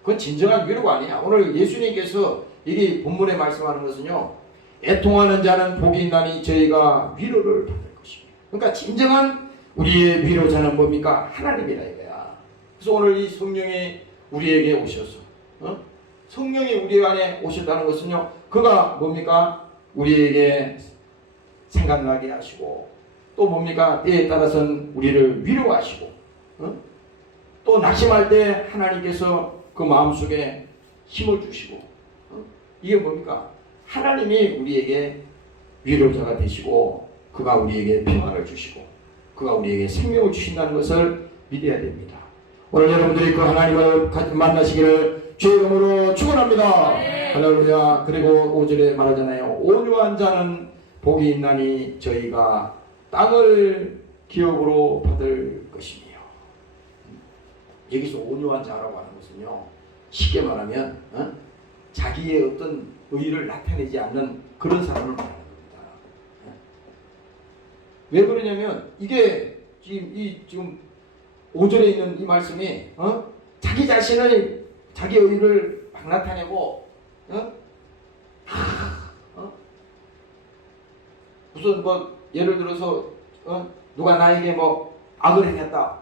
그건 진정한 위로가 아니야. 오늘 예수님께서 이게 본문에 말씀하는 것은요, 애통하는 자는 복이 있나니 저희가 위로를 받을 것입니다. 그러니까 진정한 우리의 위로자는 뭡니까? 하나님이라 이거야. 그래서 오늘 이 성령이 우리에게 오셔서 성령이 우리 안에 오셨다는 것은요, 그가 뭡니까? 우리에게 생각나게 하시고, 또 뭡니까? 때에 따라서는 우리를 위로하시고, 또 낙심할 때 하나님께서 그 마음속에 힘을 주시고, 이게 뭡니까? 하나님이 우리에게 위로자가 되시고, 그가 우리에게 평안을 주시고, 그가 우리에게 생명을 주신다는 것을 믿어야 됩니다. 오늘 여러분들이 그 하나님을 만나시기를 주의 이름으로 축원합니다. 할렐루야. 그리고 5절에 말하잖아요. 온유한 자는 복이 있나니 저희가 땅을 기업으로 받을 것이며. 여기서 온유한 자라고 하는 것은요, 쉽게 말하면 자기의 어떤 의의를 나타내지 않는 그런 사람을 말하는 겁니다. 왜 그러냐면 이게 지금 5절에 있는 이 말씀이 자기 자신의 자기 의의를 막 나타내고 무슨 뭐 예를 들어서 누가 나에게 뭐 악을 행했다,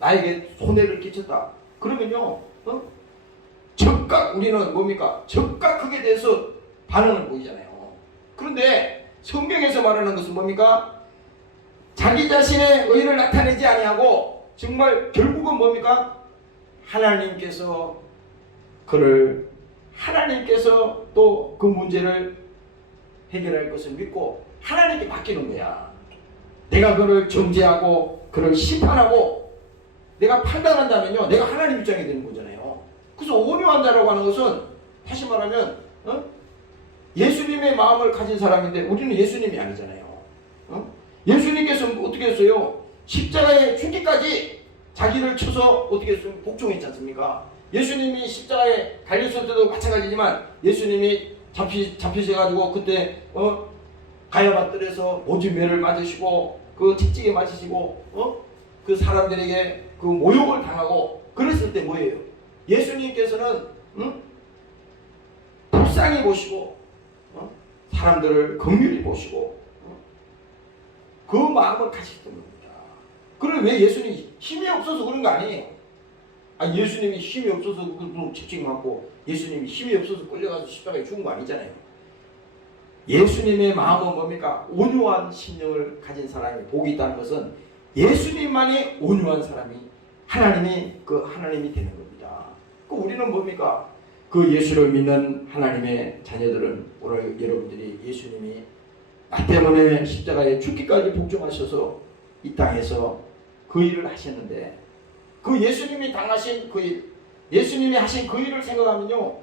나에게 손해를 끼쳤다 그러면요 즉각 우리는 뭡니까? 즉각 그게 대해서 반응을 보이잖아요. 그런데 성경에서 말하는 것은 뭡니까? 자기 자신의 의를 나타내지 아니하고 정말 결국은 뭡니까? 하나님께서 또 그 문제를 해결할 것을 믿고 하나님께 맡기는 거야. 내가 그를 정죄하고 그를 심판하고 내가 판단한다면요, 내가 하나님 입장이 되는 거잖아요. 그래서 온유한 자라고 하는 것은 다시 말하면 예수님의 마음을 가진 사람인데 우리는 예수님이 아니잖아요. 예수님께서 어떻게 했어요? 십자가에 죽기까지 자기를 쳐서 어떻게 했어요? 복종했지 않습니까? 예수님이 십자가에 달렸을 때도 마찬가지지만 예수님이 잡히셔가지고 그때 가야바뜰에서 오줌매를 맞으시고 그 채찍에 맞으시고 그 사람들에게 그 모욕을 당하고 그랬을 때 뭐예요? 예수님께서는 불쌍히 보시고 사람들을 긍휼히 보시고 그 마음을 가지셨던 겁니다. 그럼 왜 예수님이 힘이 없어서 그런 거 아니에요? 예수님이 힘이 없어서 그 채찍 맞고 예수님이 힘이 없어서 끌려가서 십자가에 죽은 거 아니잖아요. 예수님의 마음은 뭡니까? 온유한 심령을 가진 사람이 복이 있다는 것은 예수님만이 온유한 사람이 하나님이 되는 겁니다. 우리는 뭡니까? 그 예수를 믿는 하나님의 자녀들은 오늘 여러분들이 예수님이 나 때문에 십자가에 죽기까지 복종하셔서 이 땅에서 그 일을 하셨는데 그 예수님이 당하신 그 일, 예수님이 하신 그 일을 생각하면요,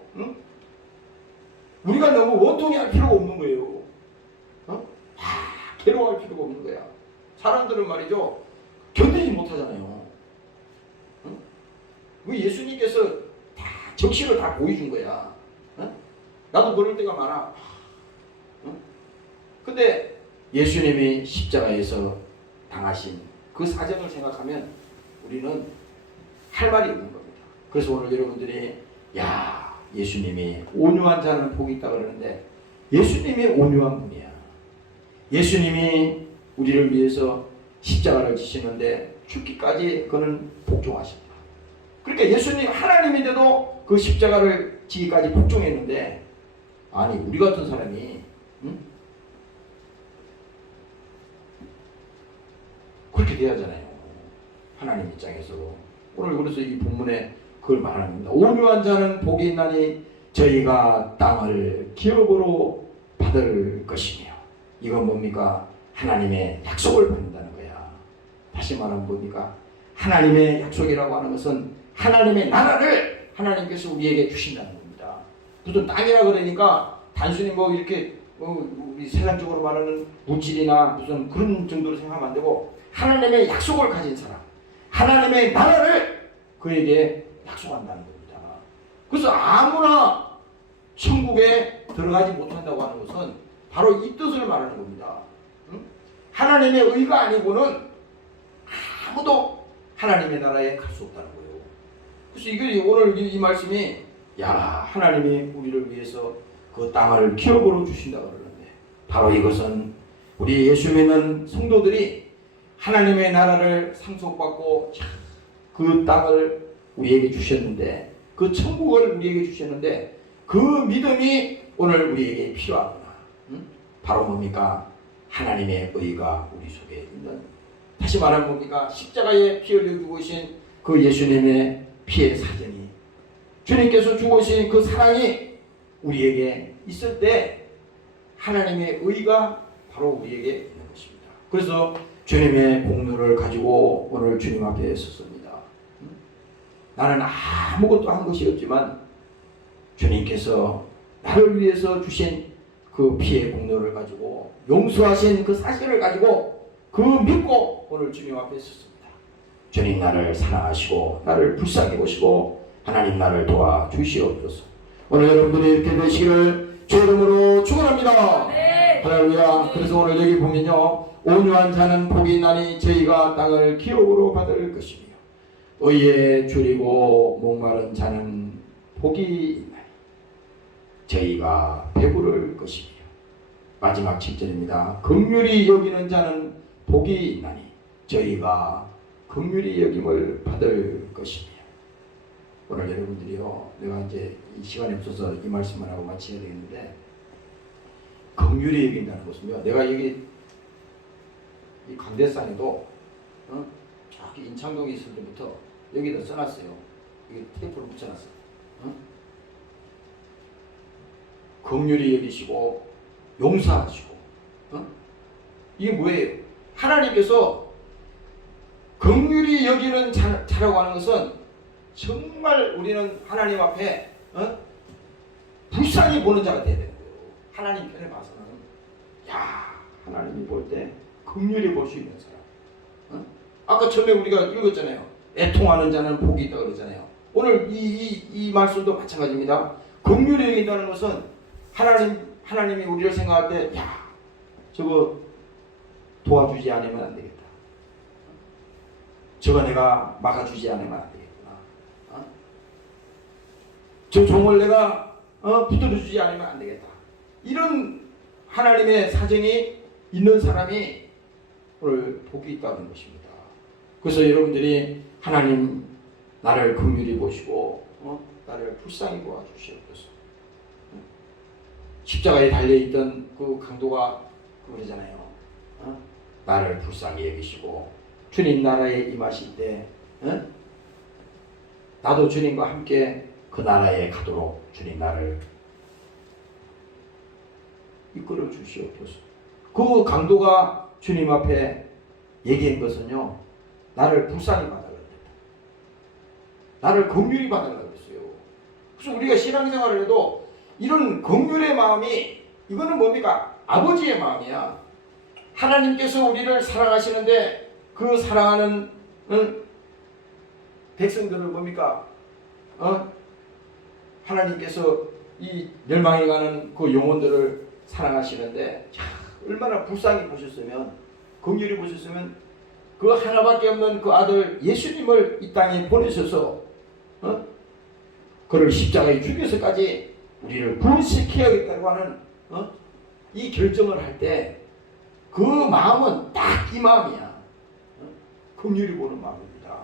우리가 너무 원통이 할 필요가 없는 거예요. 괴로워할 필요가 없는 거야. 사람들은 말이죠, 견디지 못하잖아요. 그 예수님께서 다 적시를 다 보여준 거야. 나도 그럴 때가 많아. 근데 예수님이 십자가에서 당하신 그 사정을 생각하면 우리는 할 말이 없는 겁니다. 그래서 오늘 여러분들이 예수님이 온유한 자는 복이 있다 그러는데 예수님이 온유한 분이야. 예수님이 우리를 위해서 십자가를 지시는데 죽기까지 그는 복종하셨다. 그러니까 예수님 하나님인데도 그 십자가를 지기까지 복종했는데 우리 같은 사람이 그렇게 돼야 하잖아요. 하나님 입장에서. 오늘 그래서 이 본문에 그걸 말합니다. 온유한 자는 복이 있나니 저희가 땅을 기업으로 받을 것이며. 이건 뭡니까? 하나님의 약속을 받는다는 거야. 다시 말하면 뭡니까? 하나님의 약속이라고 하는 것은 하나님의 나라를 하나님께서 우리에게 주신다는 겁니다. 무슨 땅이라 그러니까 단순히 이렇게 우리 세상적으로 말하는 물질이나 무슨 그런 정도로 생각하면 안 되고 하나님의 약속을 가진 사람, 하나님의 나라를 그에게 약속한다는 겁니다. 그래서 아무나 천국에 들어가지 못한다고 하는 것은 바로 이 뜻을 말하는 겁니다. 하나님의 의가 아니고는 아무도 하나님의 나라에 갈 수 없다는 거예요. 그래서 이게 오늘 이 말씀이 하나님이 우리를 위해서 그 땅을 기업으로 주신다고 그러는데 바로 이것은 우리 예수 믿는 성도들이 하나님의 나라를 상속받고 그 땅을 우리에게 주셨는데 그 천국을 우리에게 주셨는데 그 믿음이 오늘 우리에게 필요하구나. 바로 뭡니까? 하나님의 의가 우리 속에 있는, 다시 말하면 뭡니까? 십자가에 피 흘려 죽으신 그 예수님의 피의 사정이, 주님께서 죽으신 그 사랑이 우리에게 있을 때 하나님의 의가 바로 우리에게 있는 것입니다. 그래서 주님의 공로를 가지고 오늘 주님 앞에 섰습니다. 나는 아무것도 한 것이 없지만 주님께서 나를 위해서 주신 그 피의 공로를 가지고 용서하신 그 사실을 가지고 그 믿고 오늘 주님 앞에 섰습니다. 주님 나를 사랑하시고 나를 불쌍히 보시고 하나님 나를 도와주시옵소서. 오늘 여러분들이 이렇게 되시기를 주 이름으로 축원합니다. 할렐루야. 그래서 오늘 여기 보면요, 온유한 자는 복이 있나니 저희가 땅을 기업으로 받을 것이며 의에 줄이고 목마른 자는 복이 있나니 저희가 배부를 것이며. 마지막 7절입니다. 긍휼히 여기는 자는 복이 있나니 저희가 긍휼히 여김을 받을 것이며. 오늘 여러분들이요, 내가 이제 이 시간이 없어서 이 말씀만 하고 마쳐야 되겠는데, 긍휼히 여긴다는 것은요, 내가 여기 이 강대산에도 저기 인창동에 있을 때부터 여기다 써놨어요. 여기 테이프를 붙여놨어요. 긍휼히 여기시고 용서하시고. 이게 뭐예요? 하나님께서 긍휼히 여기는 자라고 하는 것은 정말 우리는 하나님 앞에 불쌍히 보는 자가 되야 되는 거예요. 하나님 편에 봐서는 하나님이 볼 때 긍휼히 볼 수 있는 사람. 아까 처음에 우리가 읽었잖아요. 애통하는 자는 복이 있다 그랬잖아요. 오늘 이 말씀도 마찬가지입니다. 긍휼히 여긴다는 것은 하나님이 우리를 생각할 때 저거 도와주지 않으면 안 되겠다. 저거 내가 막아주지 않으면 안 되겠구나. 저 종을 내가 붙들어주지 않으면 안 되겠다. 이런 하나님의 사정이 있는 사람이 오늘 복이 있다는 것입니다. 그래서 여러분들이 하나님 나를 긍휼히 보시고 나를 불쌍히 보아주시옵소서. 십자가에 달려있던 그 강도가 그러잖아요. 나를 불쌍히 여기시고 주님 나라에 임하실 때 나도 주님과 함께 그 나라에 가도록 주님 나를 이끌어 주시옵소서. 그 강도가 주님 앞에 얘기한 것은요, 나를 불쌍히 봐달라고 했다. 나를 긍휼히 봐달라고 했어요. 그래서 우리가 신앙생활을 해도 이런 긍휼의 마음이, 이거는 뭡니까? 아버지의 마음이야. 하나님께서 우리를 사랑하시는데 그 사랑하는 백성들을 뭡니까? 하나님께서 이 멸망해가는 그 영혼들을 사랑하시는데 얼마나 불쌍히 보셨으면, 긍휼히 보셨으면 그 하나밖에 없는 그 아들 예수님을 이 땅에 보내셔서 그를 십자가에 죽여서까지 우리를 구원시켜야겠다고 하는 이 결정을 할 때 그 마음은 딱 이 마음이야. 긍휼히 보는 마음입니다.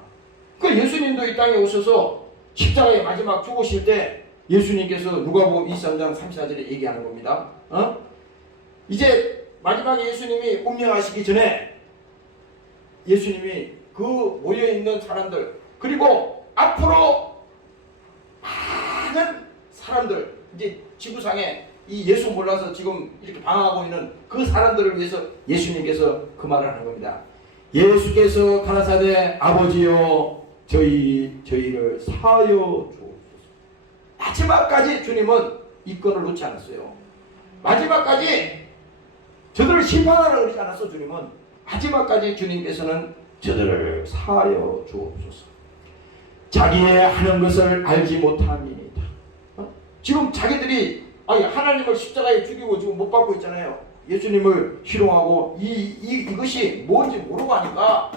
그 예수님도 이 땅에 오셔서 십자가에 마지막 죽으실 때 예수님께서 누가복음 23장 34절에 얘기하는 겁니다. 이제 마지막에 예수님이 운명하시기 전에 예수님이 그 모여있는 사람들, 그리고 앞으로 많은 사람들, 이제 지구상에 이 예수 몰라서 지금 이렇게 방황하고 있는 그 사람들을 위해서 예수님께서 그 말을 하는 겁니다. 예수께서 가라사대 아버지여 저희를 사하여 주옵소서. 마지막까지 주님은 이 건을 놓지 않았어요. 마지막까지 저들을 심판하라고 그러지 않았어. 주님은 마지막까지 주님께서는 저들을 사하여 주옵소서. 자기의 하는 것을 알지 못함이니이다. 지금 자기들이 하나님을 십자가에 죽이고 지금 못 박고 있잖아요. 예수님을 희롱하고 이것이 뭔지 모르고 하니까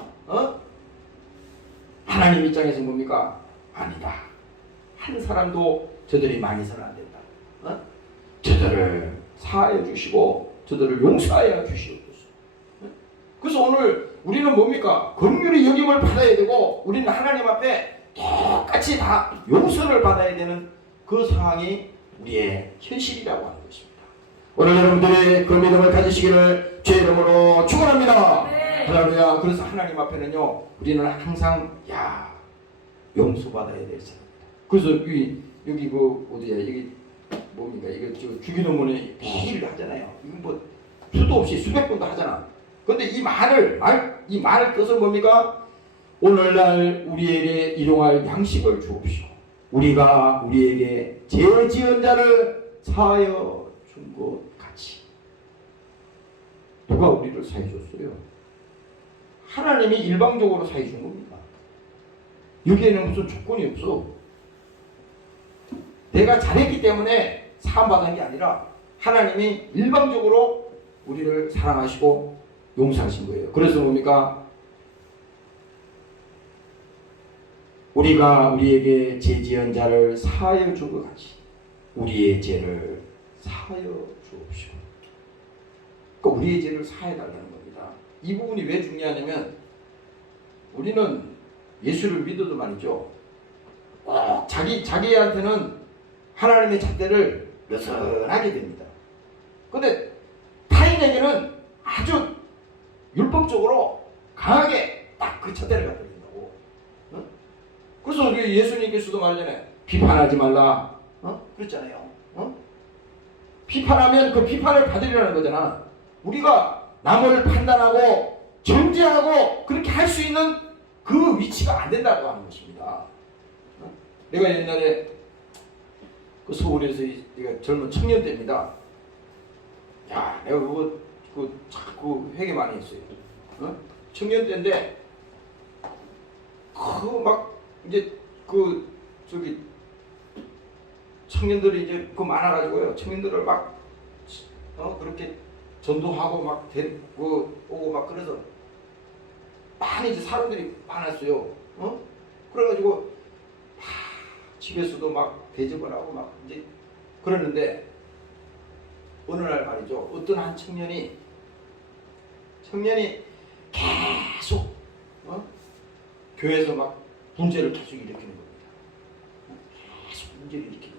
하나님 입장에서 뭡니까? 아니다. 한 사람도 저들이 망해서는 안 된다. 저들을 사하여 주시고 저들을 용서하여 주시옵소서. 그래서 오늘 우리는 뭡니까? 긍휼히 여김을 받아야 되고 우리는 하나님 앞에 똑같이 다 용서를 받아야 되는 그 상황이 우리의 현실이라고 하는 것입니다. 오늘 여러분들이 그 믿음을 가지시기를 주의 이름으로 축원합니다. 네. 할렐루야. 그래서 하나님 앞에는요, 우리는 항상 용서받아야 될 사람입니다. 그래서 여기 그 어디야, 여기 뭡니까? 이거 주기도문에 매일 하잖아요. 이거 뭐 수도 없이 수백 번도 하잖아. 그런데 이 말의 뜻은 뭡니까? 오늘날 우리에게 일용할 양식을 주옵시오. 우리가 우리에게 죄 지은 자를 사하여 준 것 같이. 누가 우리를 사해 줬어요? 하나님이 일방적으로 사해 준 겁니다. 여기에는 무슨 조건이 없어. 내가 잘했기 때문에 사함받은 게 아니라 하나님이 일방적으로 우리를 사랑하시고 용서하신 거예요. 그래서 뭡니까? 우리가 우리에게 죄 지은 자를 사하여 준 것 같이 우리의 죄를 사하여 주옵시고. 그러니까 우리의 죄를 사해 달라는 겁니다. 이 부분이 왜 중요하냐면 우리는 예수를 믿어도 말이죠. 꼭 자기한테는 하나님의 잣대를 느슨하게 됩니다. 그런데 타인에게는 아주 율법 율법적으로 강하게 딱 그 잣대를 갖다 준다고. 어? 그래서 우리 예수님께서도 말하잖아요. 비판하지 말라. 그랬잖아요. 비판하면 그 비판을 받으려는 거잖아. 우리가 남을 판단하고 정죄하고 그렇게 할 수 있는 그 위치가 안 된다고 하는 것입니다. 내가 옛날에 그 서울에서 내가 젊은 청년 때입니다. 야, 내가 그거 자꾸 회개 많이 했어요. 청년 때인데 그 막 이제 저기 청년들이 이제 그 많아가지고요. 청년들을 막 그렇게 전도하고 막 오고 막 그래서 많이 이제 사람들이 많았어요. 그래가지고 집에서도 막 대접을 하고 막 이제 그러는데 어느 날 말이죠. 어떤 한 청년이 계속 교회에서 막 문제를 계속 일으키는 겁니다. 계속 문제를 일으키는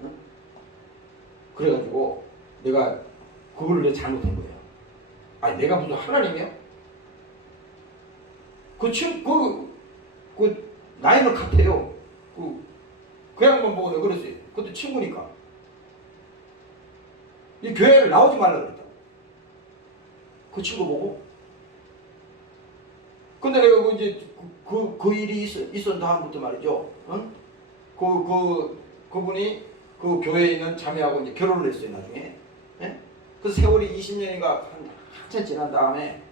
거예요. 그래가지고 내가 그걸 내 잘못한 거예요. 아니 내가 무슨 하나님이야? 그 나이는 같아요. 그 양반 보고 내가 그랬어요. 그것도 친구니까. 이 교회를 나오지 말라 그랬다고. 그 친구 보고. 근데 내가 이제 그 일이 있었던 다음부터 말이죠. 그분이 그 교회에 있는 자매하고 이제 결혼을 했어요, 나중에. 예? 그래서 세월이 20년인가 한참 지난 다음에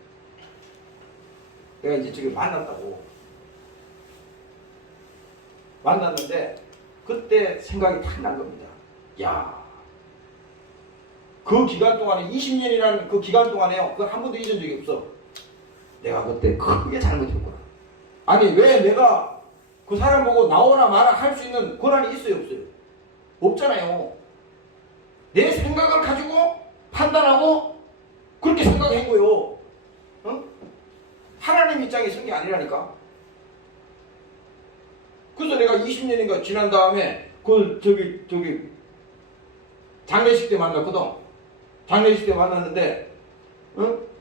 내가 이제 저기 만났는데 그때 생각이 탁 난 겁니다. 야, 그 기간 동안에 20년이라는 그 기간 동안에요. 그걸 한 번도 잊은 적이 없어. 내가 그때 크게 잘못했구나. 아니 왜 내가 그 사람 보고 나오나 마나 할 수 있는 권한이 있어요, 없어요? 없잖아요. 내 생각을 가지고 판단하고 그렇게 생각한 거예요. 하나님 입장에 선 게 아니라니까. 그래서 내가 20년인가 지난 다음에 저기 장례식 때 만났거든. 장례식 때 만났는데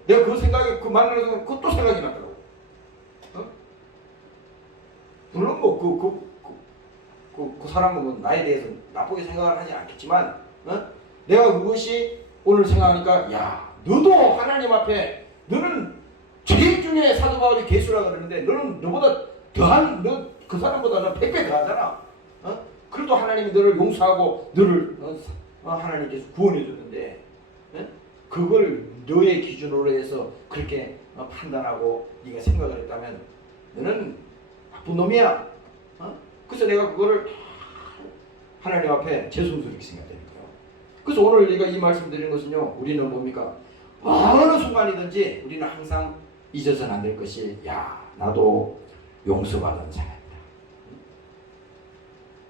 내가 그 생각이 그 만나는 순간 그것도 생각이 나더라고. 물론 그 사람은 뭐 나에 대해서 나쁘게 생각을 하지 않겠지만 내가 그것이 오늘 생각하니까 야, 너도 하나님 앞에 너는 죄인 중에 사도 바울이 괴수라 그러는데 너는 너보다 더한 그 사람보다 너 100배 더하잖아. 그래도 하나님이 너를 용서하고 너를 하나님께서 구원해 줬는데 그걸 너의 기준으로 해서 그렇게 판단하고 네가 생각을 했다면 너는 나쁜 놈이야. 그래서 내가 그거를 하나님 앞에 죄송스럽게 생각되는 거예요. 그래서 오늘 내가 이 말씀 드리는 것은요, 우리는 뭡니까? 어느 순간이든지 우리는 항상 잊어서는 안 될 것이, 야, 나도 용서받은 자입니다.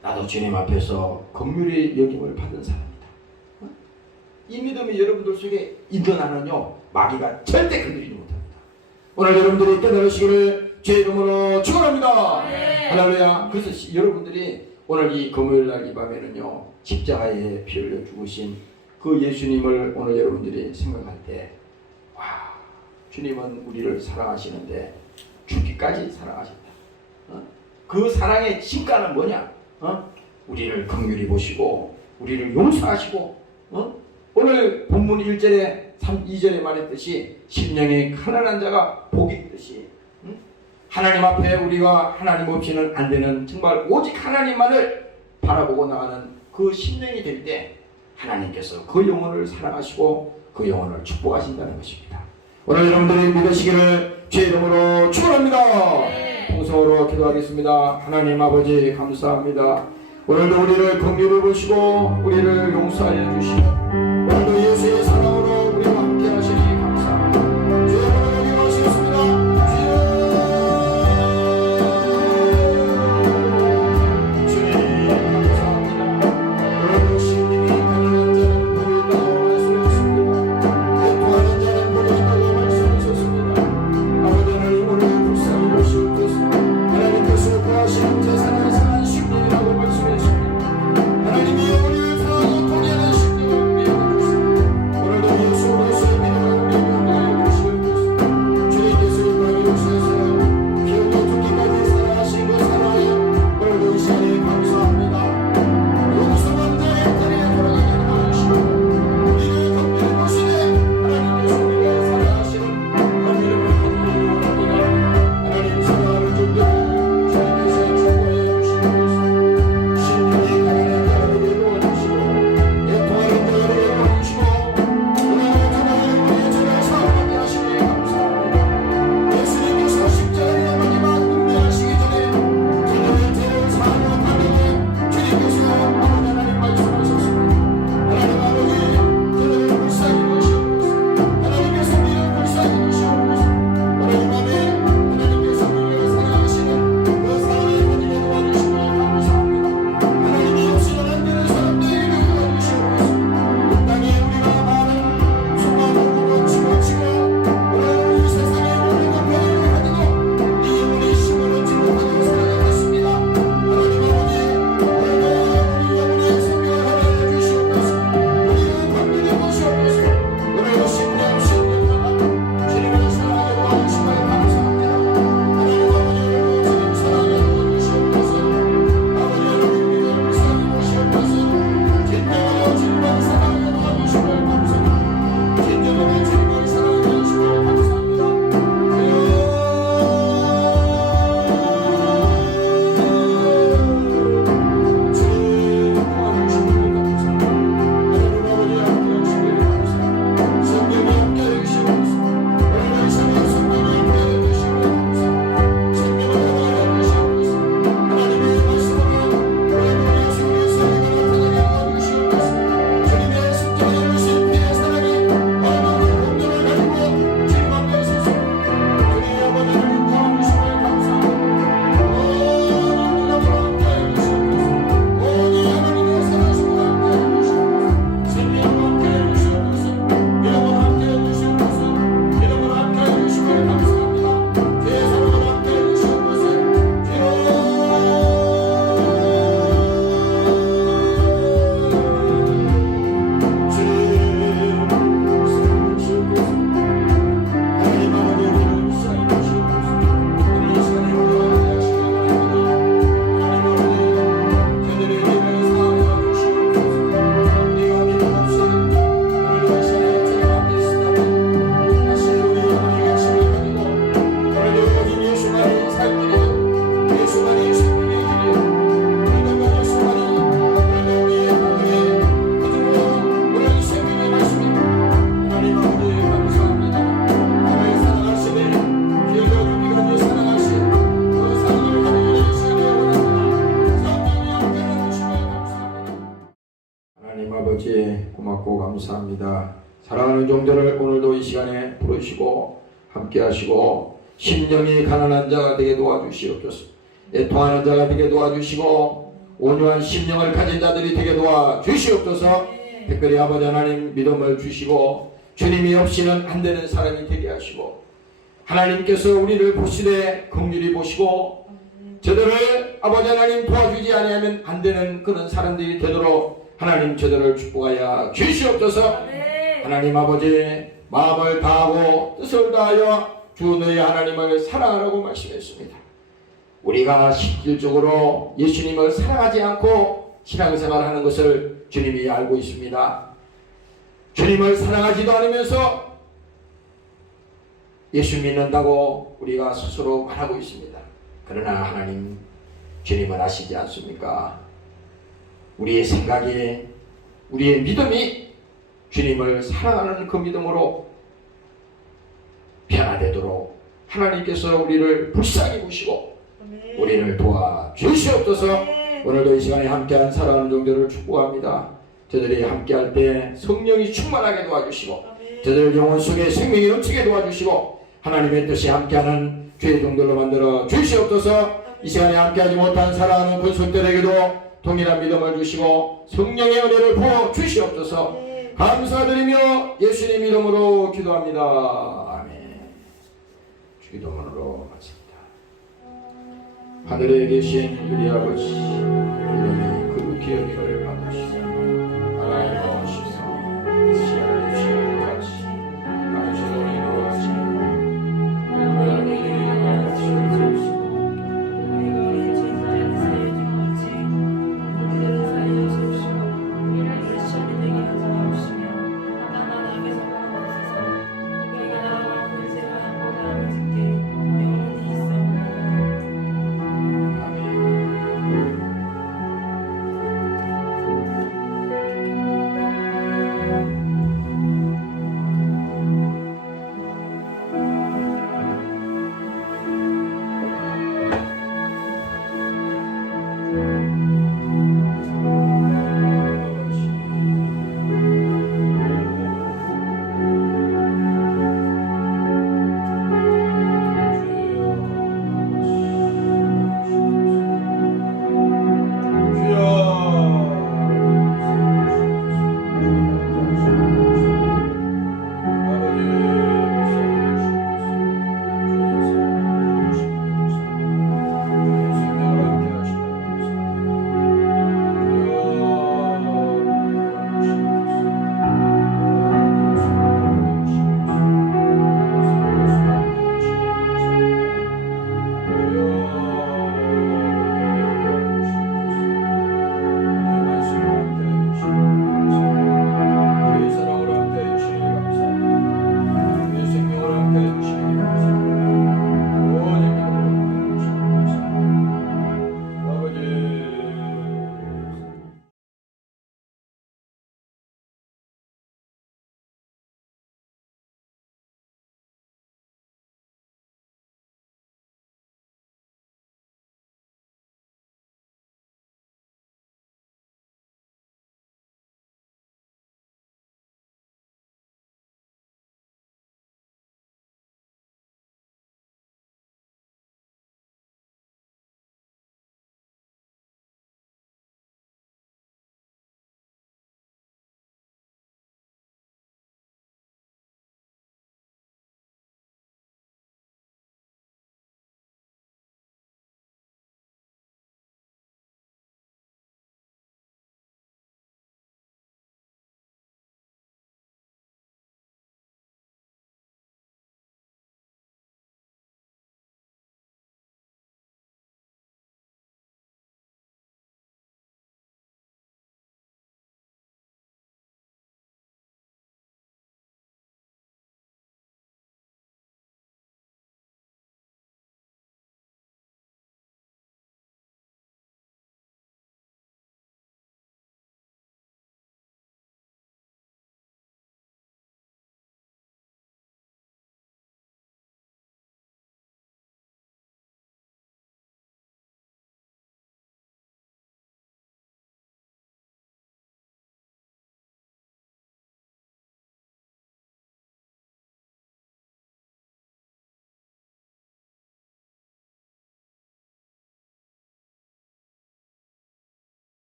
나도 주님 앞에서 긍휼히 여김을 받은 사람입니다. 이 믿음이 여러분들 속에 있는 한은요, 마귀가 절대 건드리지 못합니다. 오늘 여러분들이 깨달으시기를 주의 이름으로 축원합니다. 네. 할렐루야. 그래서 여러분들이 오늘 이 금요일날 이 밤에는요, 십자가에 피 흘려 죽으신 그 예수님을 오늘 여러분들이 생각할 때, 와, 주님은 우리를 사랑하시는데 죽기까지 사랑하신다. 그 사랑의 신가는 뭐냐? 우리를 긍휼히 보시고 우리를 용서하시고 오늘 본문 1절에 2절에 말했듯이 심령이 가난한 자가 복이 있듯이 하나님 앞에 우리가 하나님 없이는 안 되는 정말 오직 하나님만을 바라보고 나가는 그 심령이 될 때 하나님께서 그 영혼을 사랑하시고 그 영혼을 축복하신다는 것입니다. 오늘 여러분들이 믿으시기를 주의 이름으로 축원합니다. 통성으로 기도하겠습니다. 하나님 아버지 감사합니다. 오늘도 우리를 긍휼히 보시고 우리를 용서하여 주시고 오늘도 예수의 사랑으로 우리와 함께 하시니 감사합니다. 주의 이름으로 기도하시겠습니다. 주님 감사합니다. 오늘도 심령이 가난한 자는 복이 있다고 말씀하셨습니다. 고통하는 자는 복이 있다고 말씀하셨습니다. 아버지는 오늘 불쌍히 보시옵소서. 하나님께서 구하신 재산을 상한 심령이라고 말씀하셨습니다. 하나님이 우리를 사랑하고 통해하는 심령을 위해 고맙고 감사합니다. 사랑하는 종들을 오늘도 이 시간에 부르시고 함께 하시고 심령이 가난한 자가 되게 도와주시옵소서. 애통하는 자가 되게 도와주시고 온유한 심령을 가진 자들이 되게 도와주시옵소서. 특별히 아버지 하나님 믿음을 주시고 주님이 없이는 안 되는 사람이 되게 하시고 하나님께서 우리를 보시되 긍휼히 보시고 저들을 아버지 하나님 도와주지 아니하면 안 되는 그런 사람들이 되도록 하나님 저들을 축복하여 주시옵소서. 하나님 아버지 마음을 다하고 뜻을 다하여 주 너희 하나님을 사랑하라고 말씀했습니다. 우리가 실질적으로 예수님을 사랑하지 않고 신앙생활하는 것을 주님이 알고 있습니다. 주님을 사랑하지도 않으면서 예수 믿는다고 우리가 스스로 말하고 있습니다. 그러나 하나님 주님을 아시지 않습니까? 우리의 생각이 우리의 믿음이 주님을 사랑하는 그 믿음으로 변화되도록 하나님께서 우리를 불쌍히 보시고 우리를 도와주시옵소서. 오늘도 이 시간에 함께한 사랑하는 종들을 축복합니다. 저들이 함께할 때 성령이 충만하게 도와주시고 저들 영혼 속에 생명이 넘치게 도와주시고 하나님의 뜻이 함께하는 주의 종들로 만들어 주시옵소서. 이 시간에 함께하지 못한 사랑하는 권속들에게도 동일한 믿음을 주시고 성령의 은혜를 부어 주시옵소서. 감사드리며 예수님 이름으로 기도합니다. 아멘. 기도문으로 마칩니다. 하늘에 계신 우리 아버지 이름이 거룩히 여김을